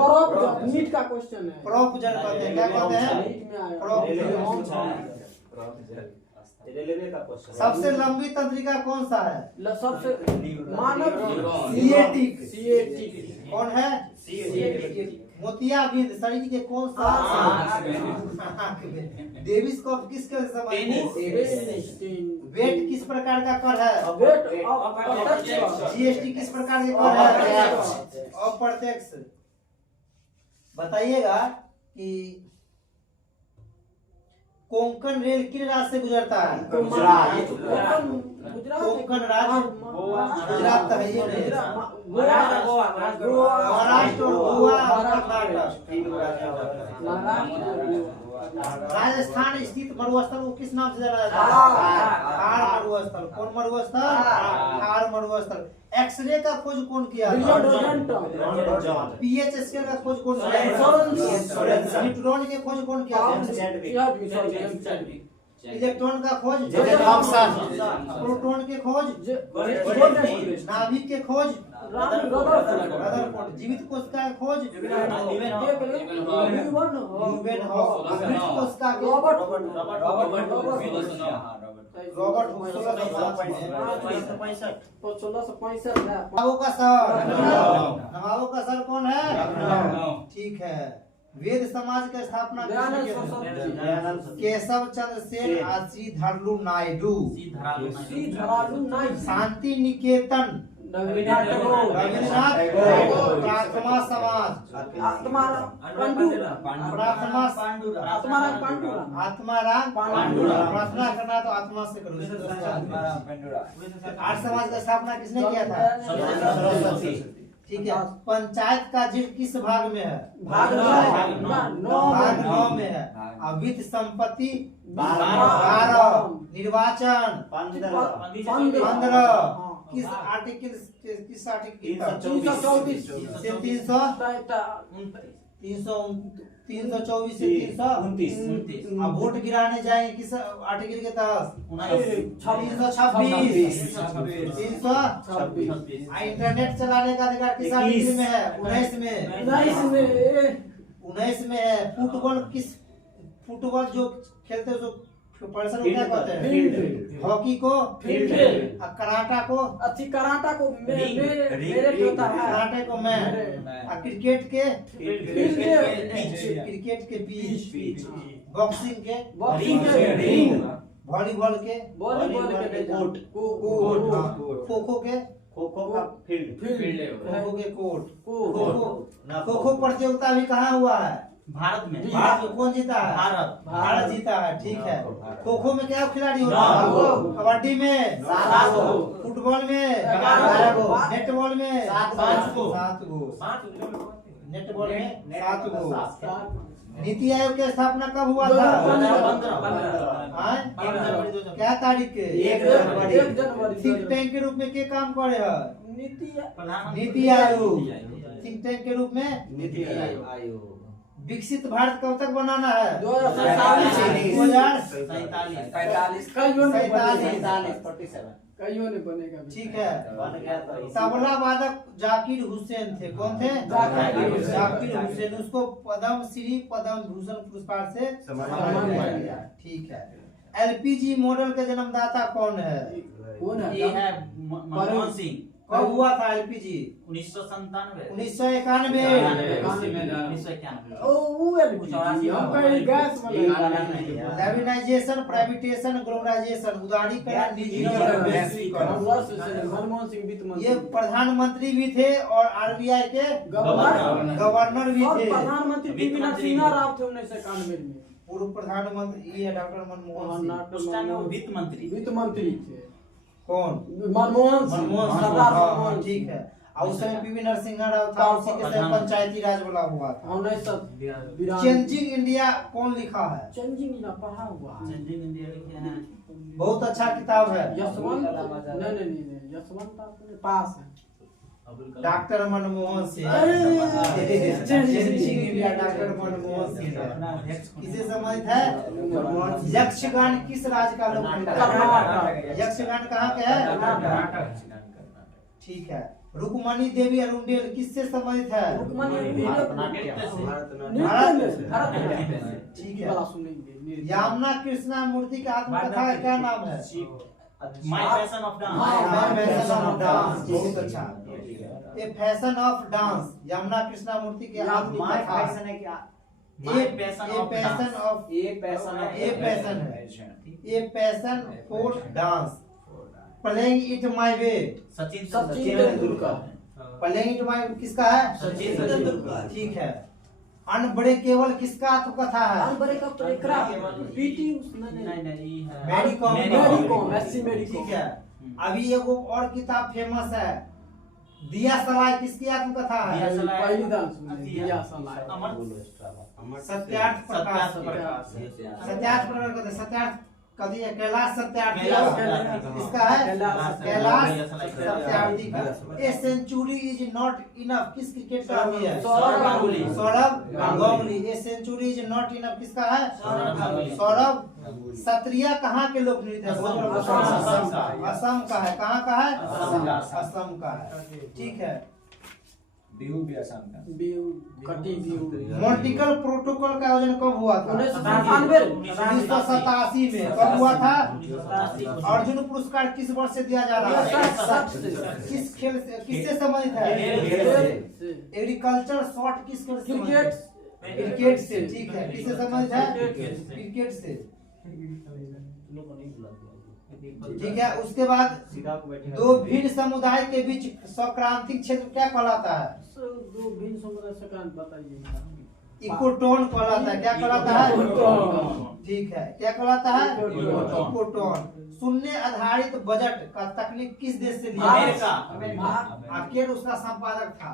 मीट का क्वेश्चन है। प्रॉप जड़ कहते हैं। क्या कहते हैं? मीट में आया। प्रॉप जड़। रेलवे का क्वेश्चन। सबसे लंबी तंत्रिका कौन सा है? सबसे मानव सिएटिक। कौन है? मोतियाबिंद शरीर के कौन सा आंख में? डेविस कप किस खेल से संबंधित है? वेट किस प्रकार का कर है? जीएसटी किस प्रकार के कर है? अप्रत्यक्ष। बताइएगा कि कोंकण रेल किस राज्य से गुजरता है? कोंकण राज्य गुजरात तो है ये नहीं। महाराष्ट्र और गोवा और कर्नाटक। राजस्थान स्थित मरुस्थल को किस नाम से जाना जाता है? थार मरुस्थल। कौन मरुस्थल? थार मरुस्थल। एक्सरे का खोज कौन किया? पीएच स्केल का खोज कौन किया? न्यूट्रॉन के खोज कौन किया? इलेक्ट्रॉन का खोज? प्रोटॉन के खोज? नाभिक के खोज? रदरफोर्ड। जीवित कोशिका के खोज? मृत कोशिका के? Robert Hooke. 1665 नवाबों का शहर? नवाबों का शहर कौन है? ठीक है। वेद समाज की स्थापना दयानंद किसने की? सरस्वती। केशव चंद्र सेन और श्रीधरलू नायडू। श्रीधरालू नायक। शांति निकेतन रविन्द्रनाथ टैगोर। रविन्द्रनाथ टैगोर। प्रार्थना समाज आत्माराम पांडु। प्रार्थना आत्माराम पांडुरंग। आत्माराम पांडुरंग। प्रार्थना करना तो आत्मा से करो। आर्य समाज का स्थापना किसने किया था? सरस्वती। ठीक है। पंचायत का जिल किस भाग में है? भाग भाग 9 में है। और वित्त संपत्ति 12। निर्वाचन 15। किस आर्टिकल की 334 से 324 से 329। अब वोट गिराने जाएंगे किस आर्टिकल के तहत? 326। 326। इंटरनेट चलाने का अधिकार किस आर्टिकल में है? 19 में। 19 में है। फुटबॉल जो खेलते हैं उसको पर्सन को क्या कहते हैं? हॉकी को फील्ड। कराटा को कराटा को मेरे होता है। कराटे को मैन। क्रिकेट के फील्ड। पिच। बॉक्सिंग के रिंग। वॉलीबॉल के कोर्ट। खो-खो के कोर्ट। खो-खो प्रतियोगिता भी कहाँ हुआ है? भारत में। भारत में कौन जीता है? भारत जीता है। ठीक है। खो-खो में क्या खिलाड़ी होता है? कबड्डी में 7 फुटबॉल में 11 नेटबॉल में 7 नेटबॉल में 7 नीति आयोग की स्थापना कब हुआ था? 15। क्या तारीख के? 1 जनवरी। थिंक टैंक के रूप में क्या काम करे है? नीति आयोग। थिंक टैंक के रूप में नीति आयोग। विकसित भारत कब तक बनाना है? 2047। कईयों ने बनेगा। ठीक है। तबला वादक जाकिर हुसैन थे। कौन थे? जाकिर हुसैन। उसको पद्म श्री पद्म भूषण पुरस्कार से सम्मानित किया गया। ठीक है। एलपीजी मॉडल के जन्मदाता कौन है? ये है मनमोहन सिंह। कब हुआ था एलपीजी? 1997। 1991। लेविनाइजेशन, प्राइवेटाइजेशन, ग्लोबलाइजेशन, उदारीकरण, निजीकरण, वैश्वीकरण। मनमोहन सिंह वित्त मंत्री। ये प्रधानमंत्री भी थे और आरबीआई के गवर्नर भी थे। प्रधानमंत्री पी.वी. नरसिम्हा राव थे 1991 में। पूर्व प्रधानमंत्री ये डॉक्टर मनमोहन सिंह। उस टाइम वो वित्त मंत्री थे। कौन? मनमोहन सिंह। ठीक है। और उस समय पीवी नरसिम्हा राव था। उसी के समय पंचायती राज वाला हुआ था। 1992। चेंजिंग इंडिया कौन लिखा है? चेंजिंग इंडिया पढ़ा हुआ है। चेंजिंग इंडिया लिखे हैं। बहुत अच्छा किताब है। यशवंत नहीं यशवंत आपके पास है। Doctor Manmohan Singh. Changing India doctor Manmohan Singh. किसे संबंधित है? यक्षगान किस राज्य का लोक नृत्य है? यक्षगान कहाँ के है? ठीक है। रुक्मणी देवी अरुंडेल किससे संबंधित है? ठीक है। यामना कृष्णा मूर्ति का आत्मकथा का क्या नाम है? My fashion of dance. बहुत अच्छा। A fashion of dance. Yamuna Krishna Murthy के आत्मकथा। A passion for dance. Playing it my way. Sachin Tendulkar. Playing it my किसका है? सचिन तेंदुलकर। ठीक है। अनब्रेकेबल किसका आत्मकथा है? मैरी कॉम। ठीक है। अभी एगो और किताब फेमस है, दिया सलाय किसकी आत्मकथा है? सत्यार्थ प्रकाश। सत्यार्थ प्रकाश। सत्यार्थ कभी कैलाश सत्यार्थी इसका है? कैलाश सत्यार्थी का। A century is not enough किस क्रिकेट का भी है? Sourav Ganguly. A century is not enough किसका है? सौरभ। सत्रिया कहाँ के लोक नृत्य है? असम का है। कहाँ का है? असम का है। ठीक है। मॉन्टिकल प्रोटोकॉल का आयोजन कब हुआ था? 1987 में। कब हुआ था? अर्जुन पुरस्कार किस वर्ष से दिया जा रहा है? किस खेल से किससे संबंधित है? एग्रीकल्चर शॉर्ट किस खेल से? क्रिकेट से, ठीक है। किससे संबंधित है? क्रिकेट से, ठीक है। उसके बाद दो भिन्न समुदाय के बीच सक्रांतिक क्षेत्र क्या कहलाता है? दो भिन्न समुदाय से कारण बताइए। इकोटोन कहलाता है। क्या कहलाता है? ठीक है। क्या कहलाता है? इकोटोन। शून्य आधारित बजट का तकनीक किस देश से लिया? आखिर उसका संपादक था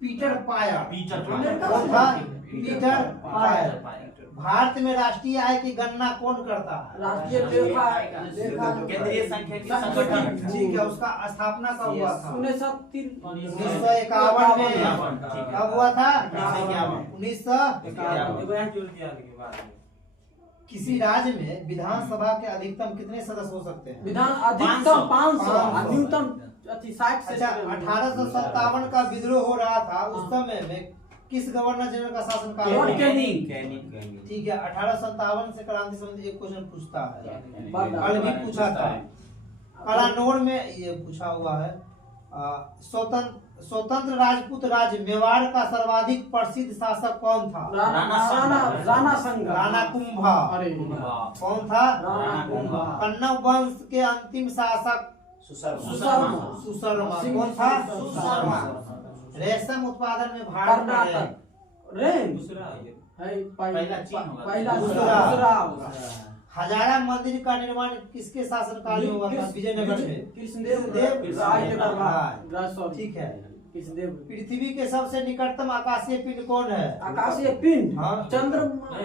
पीटर पायर। कौन था? Peter pier. भारत में राष्ट्रीय आय की गणना कौन करता है? राष्ट्रीय केंद्रीय सांख्यिकी संगठन। ठीक है। उसका स्थापना कब हुआ था? 1951 में। कब हुआ था? 1951। किसी राज्य में विधानसभा के अधिकतम कितने सदस्य हो सकते हैं? विधान अधिकतम 500, न्यूनतम 60 से। अच्छा, 1857 का विद्रोह हो रहा था, उस समय में किस गवर्नर जनरल का शासनकाल? ठीक है। 1857 से क्रांति संबंधी एक क्वेश्चन पूछता है, कल भी पूछा था। कलानौर में ये पूछा हुआ है। स्वतंत्र राजपूत राज्य मेवाड़ का सर्वाधिक प्रसिद्ध शासक कौन था? राणा कुंभा। कौन था? कन्नौज वंश के अंतिम शासक सुशर्मा। कौन था? सुशर्मा। रेशम उत्पादन में भारत का दूसरा। हजारा मंदिर का निर्माण किसके शासनकाल में हुआ था? विजयनगर में। कृष्णदेव राय। ठीक है। पृथ्वी के सबसे निकटतम आकाशीय पिंड कौन है? आकाशीय पिंड? हाँ। चंद्रमा।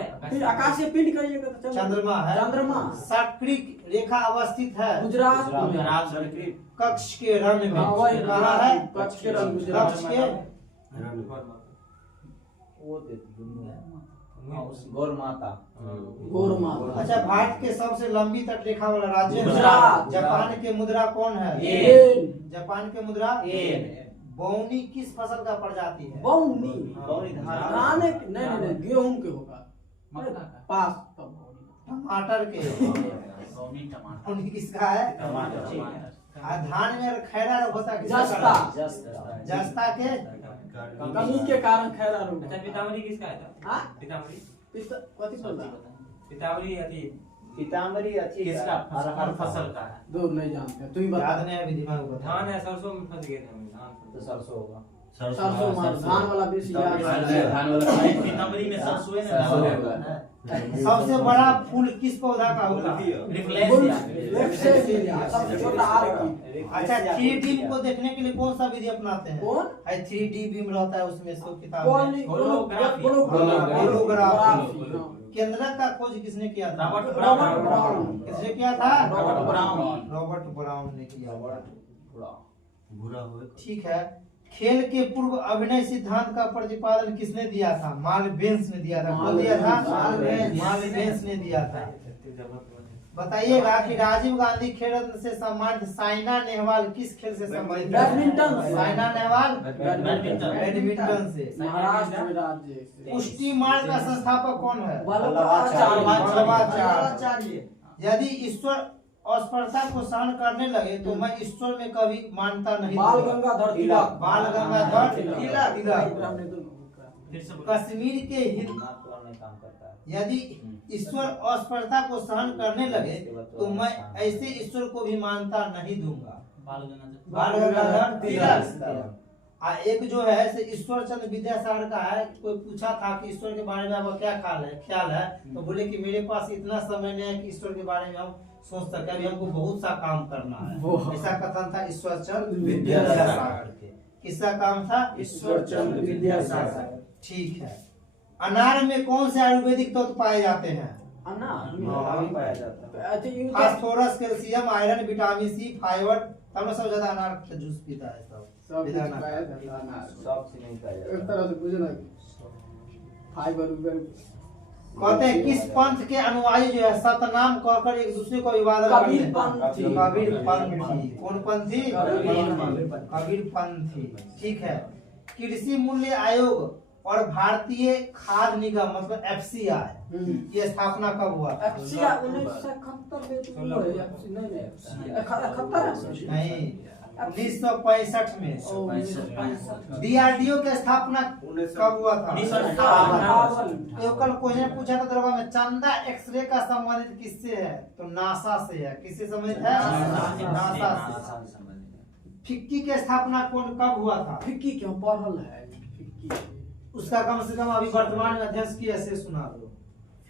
आकाशीय पिंड कहिएगा तो चंद्रमा है। चंद्रमा। सक्रिय रेखा अवस्थित है गुजरात। कक्ष के रंग में। कहाँ है? कक्ष के रंग। कक्ष के गौर माता। अच्छा, भारत के सबसे लंबी तट रेखा वाला राज्य गुजरात। जापान के मुद्रा कौन है? जापान के मुद्रा बौनी किस फसल का प्रजाति है? बौनी धान नहीं गेहूं के होगा। पास टमाटर के। बौनी किसका है? धान में अगर खैरा रोग होता है जस्ता। जस्ता के कमी के कारण खैरा रोग। अच्छा, पीताम्बरी किसका है? हाँ? पीताम्बरी कथी बोल रहा? पीताम्बरी अथी पीताम्बरी अच्छी किसका हर फसल का है? दूर नहीं जानते, तू ही बता। याद नहीं है अभी दिमाग में। धान है, सरसों में फंस गए थे हम। धान तो सरसों होगा। सरसों धान वाला बेसी याद है। पीताम्बरी में सरसों है ना। सबसे बड़ा फूल किस पौधा का होगा? सबसे छोटा आर की। अच्छा, 3D को देखने के लिए कौन सा विधि अपनाते हैं? कौन? 3D बीम रहता है उसमें, सब किताब में। होलोग्राफी। केंद्रक का खोज किसने किया था? Robert brown. किसने किया था? रॉबर्ट ब्राउन ने किया। भूरा हुए। ठीक है। खेल के पूर्व अभिनय सिद्धांत का प्रतिपादन किसने दिया था? मालवेंस ने दिया था। कौन दिया था? मालवेंस ने दिया था। बताइएगा कि राजीव गांधी खेल रत्न से सम्मानित साइना नेहवाल किस खेल से संबंधित? बैडमिंटन। साइना नेहवाल बैडमिंटन से। महाराष्ट्र में राज्य। पुष्टि मार्ग का संस्थापक कौन है? वल्लभाचार्य। यदि ईश्वर अस्पर्शता को सहन करने लगे तो मैं ईश्वर में कभी मानता नहीं। बाल गंगाधर तिलक। बाल गंगाधर तिलक। कश्मीर के हिंद काम करता है। यदि ईश्वर अस्पर्शता को सहन करने लगे तो मैं ऐसे ईश्वर को भी मानता नहीं दूंगा। बाल गंगाधर तिलक। एक जो है से ईश्वर चंद्र विद्यासागर का है। कोई पूछा था कि ईश्वर के बारे में आपका क्या ख्याल है, तो बोले कि मेरे पास इतना समय नहीं है कि ईश्वर के बारे में हम सोच सके, अभी हमको बहुत सा काम करना है। ऐसा कथन था ईश्वर चंद्र विद्यासागर के। किसका काम था? ईश्वर चंद्र विद्यासागर। ठीक है। अनार में कौन से आयुर्वेदिक तत्व पाए जाते हैं? पाया जाता है। Phosphorus, calcium, iron, vitamin C, fibre. हम लोग सब ज्यादा अनार का जूस पीता है। सब सब से नहीं पाया जाता। एक तरह से बुझना फाइबर। कहते हैं किस पंथ के अनुयायी जो है सतनाम कहकर एक दूसरे को विवादन करते हैं? कबीर पंथी। कौन पंथी? कबीर पंथी। ठीक है। कृषि मूल्य आयोग और भारतीय खाद्य निगम मतलब FCI ये स्थापना कब हुआ? FCI 1971 में। नहीं, 1965 में। 1965 डीआरडीओ की स्थापना कब हुआ था? 1958 तो कल क्वेश्चन पूछा था दरोगा में, चंदा एक्सरे का संबंधित किससे है? तो नासा से है। किससे संबंधित है? नासा से। फिक्की की स्थापना कब हुआ था? फिक्की क्यों पढ़ल है फिक्की? उसका कम से कम अभी वर्तमान में अध्यक्ष की ऐसे सुना दो।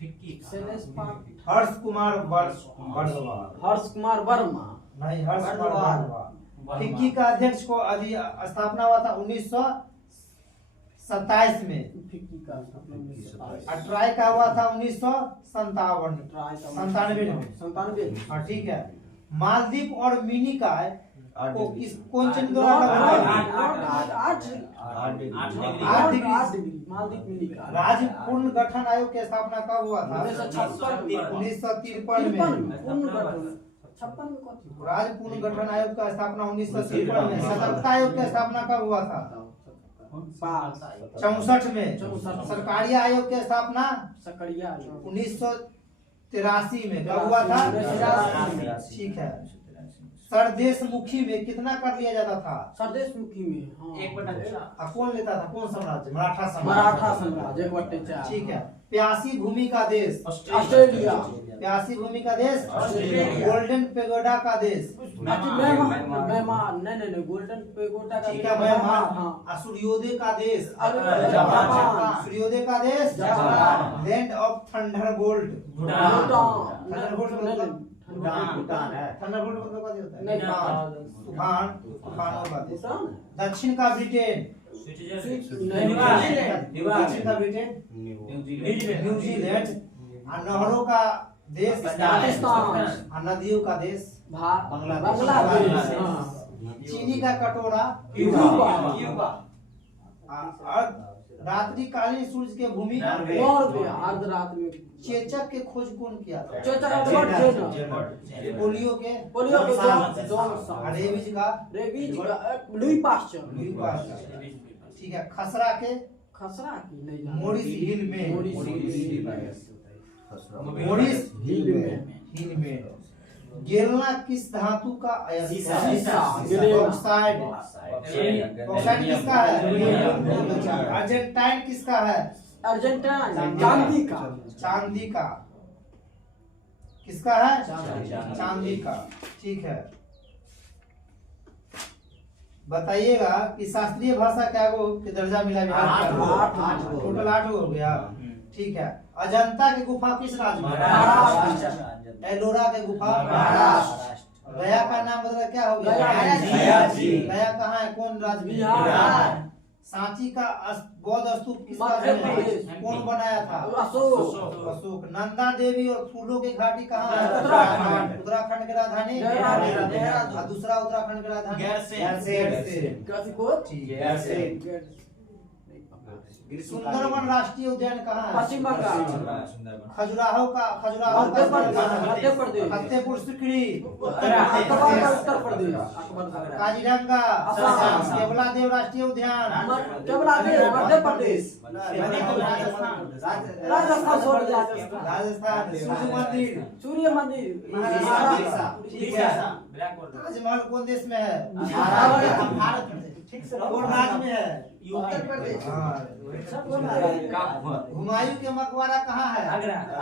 शैलेश पाठ, हर्ष कुमार बर्दवाल। हर्ष कुमार वर्मा, नहीं, हर्ष कुमार बर्दवाल। फिक्की का अध्यक्ष को अभी स्थापना हुआ था 1927 में। फिक्की का और ट्राई का हुआ था 1997 में। 97 हाँ ठीक है। मालदीव और मिनिकॉय को कौन चिन्ह द्वारा मालदीव मिनिकॉय। राज्य पूर्ण गठन आयोग की स्थापना कब हुआ था? 1953 में। राज्य पूर्ण गठन आयोग का स्थापना 1953 में। सतर्कता आयोग की स्थापना कब हुआ था? 64 में। सरकारी आयोग की स्थापना 1983 में। कब हुआ था? ठीक है। सरदेशमुखी में कितना कर लिया जाता था? सरदेशमुखी में 1/4। कौन लेता था? कौन साम्राज्य? मराठा मराठा साम्राज्य 1/4। ठीक है। प्यासी भूमि का देश? ऑस्ट्रेलिया। प्यासी भूमि का देश? ऑस्ट्रेलिया। गोल्डन पेगोडा का देश? म्यांमार। नहीं गोल्डन पेगोडा का ठीक है, म्यांमार। हाँ। सूर्योदय का देश? जापान। सूर्योदय का देश? Japan. Land of Thunderbolt? Thunderbolt मतलब भूटान है। थंडरबोल्ट मतलब क्या होता है? नहीं, तूफानों का देश। भूटान। दक्षिण का ब्रिटेन? दक्षिण का ब्रिटेन? न्यूजीलैंड। और नहरों का देश? पाकिस्तान। और नदियों का देश? बांग्लादेश। चीनी का कटोरा? क्यूबा। रात्रिकालीन सूर्य के भूमि? अर्धरात्रि में। चेचक के खोज कौन किया था? पोलियो के? रेबीज का? Louis Pasteur. ठीक है। खसरा के? खसरा की नहीं मोरिस हिल में? मोरिस हिल में। गेलना किस धातु का अयस्क है? ऑक्साइड। ऑक्साइड किसका है? अर्जेंटाइन किसका है? अर्जेंटीना चांदी का। किसका है? चांदी का। ठीक है। बताइएगा कि शास्त्रीय भाषा क्या के दर्जा मिला बिहार का? टोटल 8 हो गया। ठीक है। अजंता की गुफा किस राज्य में? एलोरा की गुफा? गया का नाम बदला क्या हो गया? गया कहाँ है? कौन राज्य में? सांची का बौद्ध स्तूप किस राज्य में? कौन बनाया था? अशोक। नंदा देवी और फूलों की घाटी कहाँ है? उत्तराखंड की राजधानी? और दूसरा उत्तराखंड की राजधानी? सुंदरवन राष्ट्रीय उद्यान कहाँ है? पश्चिम बंगाल। खजुराहो का मध्य प्रदेश। फतेहपुर सिकरी उत्तर प्रदेश। काजीरंगा असम। केवला देव राष्ट्रीय उद्यान मध्य प्रदेश। राजस्थान। सूर्य मंदिर। ठीक है। ताजमहल कौन देश में है? भारत। कौन राज्य में है? उत्तर प्रदेश। हुमायूं के मकबरा कहाँ है?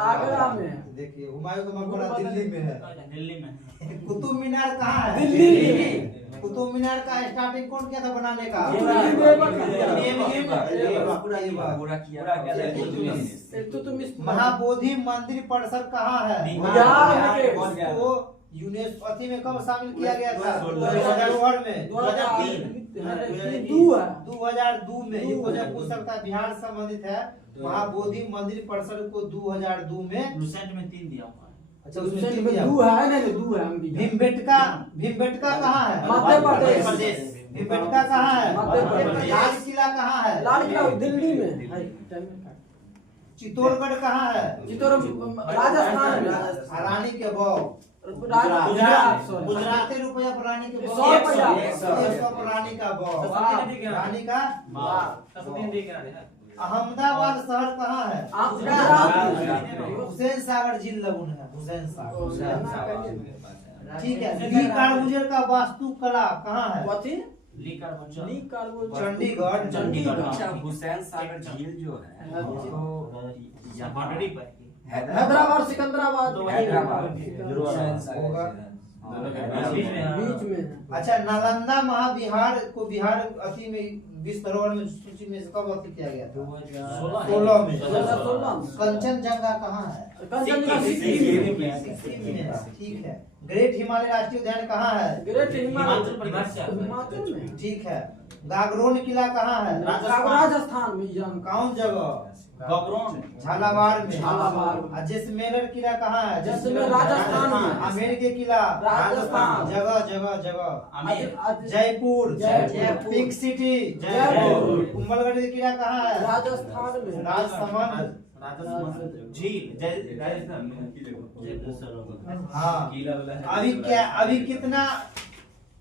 आगरा में। देखिए, हुमायूं का मकबरा दिल्ली में है। दिल्ली में। कुतुब मीनार कहाँ है? दिल्ली में। कुतुब मीनार का स्टार्टिंग कौन किया था बनाने का? महाबोधि मंदिर परिसर कहाँ है? उसको यूनेस्को में कब शामिल किया गया था? 2002 में। 2002 में। ये क्वेश्चन पूछ सकता है, बिहार से संबंधित है। महाबोधि मंदिर परिसर को 2002 में। लुसेंट में 3 दिया हुआ है। अच्छा, उसमें 3 2 दिया। है। भीमबेटका कहाँ है? मध्य प्रदेश। भीमबेटका कहाँ है? मध्य प्रदेश। लाल किला कहाँ है? लाल किला दिल्ली में। चित्तौड़गढ़ कहाँ है? राजस्थान में। रानी के बौ गुजरात। रुपया पर रानी के 100 रुपया। 100 पर रानी का बौ। रानी का अहमदाबाद शहर कहाँ है? हुसैन सागर झील लगुन है। हुसैन सागर। ठीक है। ली कार्बोनेट का वास्तुकला कहाँ है? कथी ली कार्बन ली कार्बन चंडीगढ़। चंडीगढ़। अच्छा हुसैन सागर झील जो है वो या बाउंड्री पर हैदराबाद सिकंदराबाद तो वही हैदराबाद हुसैन सागर होगा। झील है। बीच में है। अच्छा, नालंदा महाविहार को बिहार अति में विश्व धरोहर में सूची में से कब अति किया गया था? 16 में। 16 कंचनजंगा कहाँ है? कंचनजंगा सिक्किम में। सिक्किम में है। ठीक है। ग्रेट हिमालय राष्ट्रीय उद्यान कहाँ है? ग्रेट हिमाचल प्रदेश। हिमाचल में ठीक है। गागरोन किला कहाँ है? राजस्थान में जम कौन जगह? गगरोन झालावाड़ में। झालावाड़ में। और जैसलमेर किला कहाँ है? जैसलमेर राजस्थान में। आमेर के किला राजस्थान। जगह जगह जगह। आमेर जयपुर। जयपुर। Pink city. जयपुर। कुंभलगढ़ के किला कहाँ है? राजस्थान में। राजसमंद। झील राजस्थान जयपुर सरोवर। हाँ। अभी कितना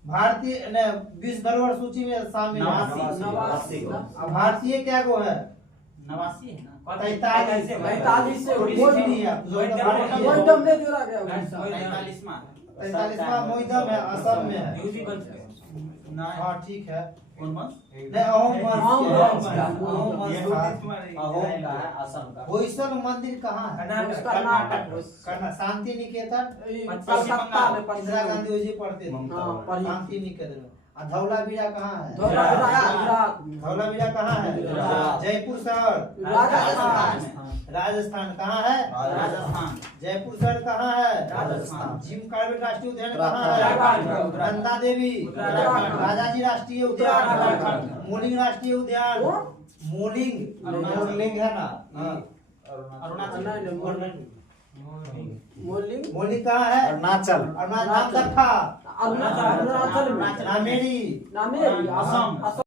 भारतीय विश्व धरोहर सूची में शामिल है? 89। अब भारतीय क्या गो है? 89 है ना? 45 45 से मोइदम में जोड़ा गया 45वां मोइदम है, असम में है। यूपी बन चुके हाँ ठीक है। कौन वंश? नहीं, अहोम वंश के है। अहोम वंश का। अहोम का है, असम का। होयसल मंदिर कहाँ है? कर्नाटक। शांति निकेतन। कलकत्ता में इंदिरा गांधी जी पढ़ते थे। हाँ, शांति निकेतन में। और धौलावीरा कहाँ है? गुजरात में। धौलावीरा कहाँ है? गुजरात। जयपुर शहर। राजस्थान कहाँ है? राजस्थान। जयपुर शहर कहाँ है? राजस्थान। जिम कार्बेट राष्ट्रीय उद्यान कहाँ है? उत्तराखंड। नंदा देवी। उत्तराखंड। राजाजी राष्ट्रीय उद्यान। उत्तराखंड। मोलिंग राष्ट्रीय उद्यान। मोलिंग। मोलिंग है ना? मोलिंग कहाँ है? अरुणाचल। अरुणाचल। अरुणाचल में। नामेरी। नामेरी, असम।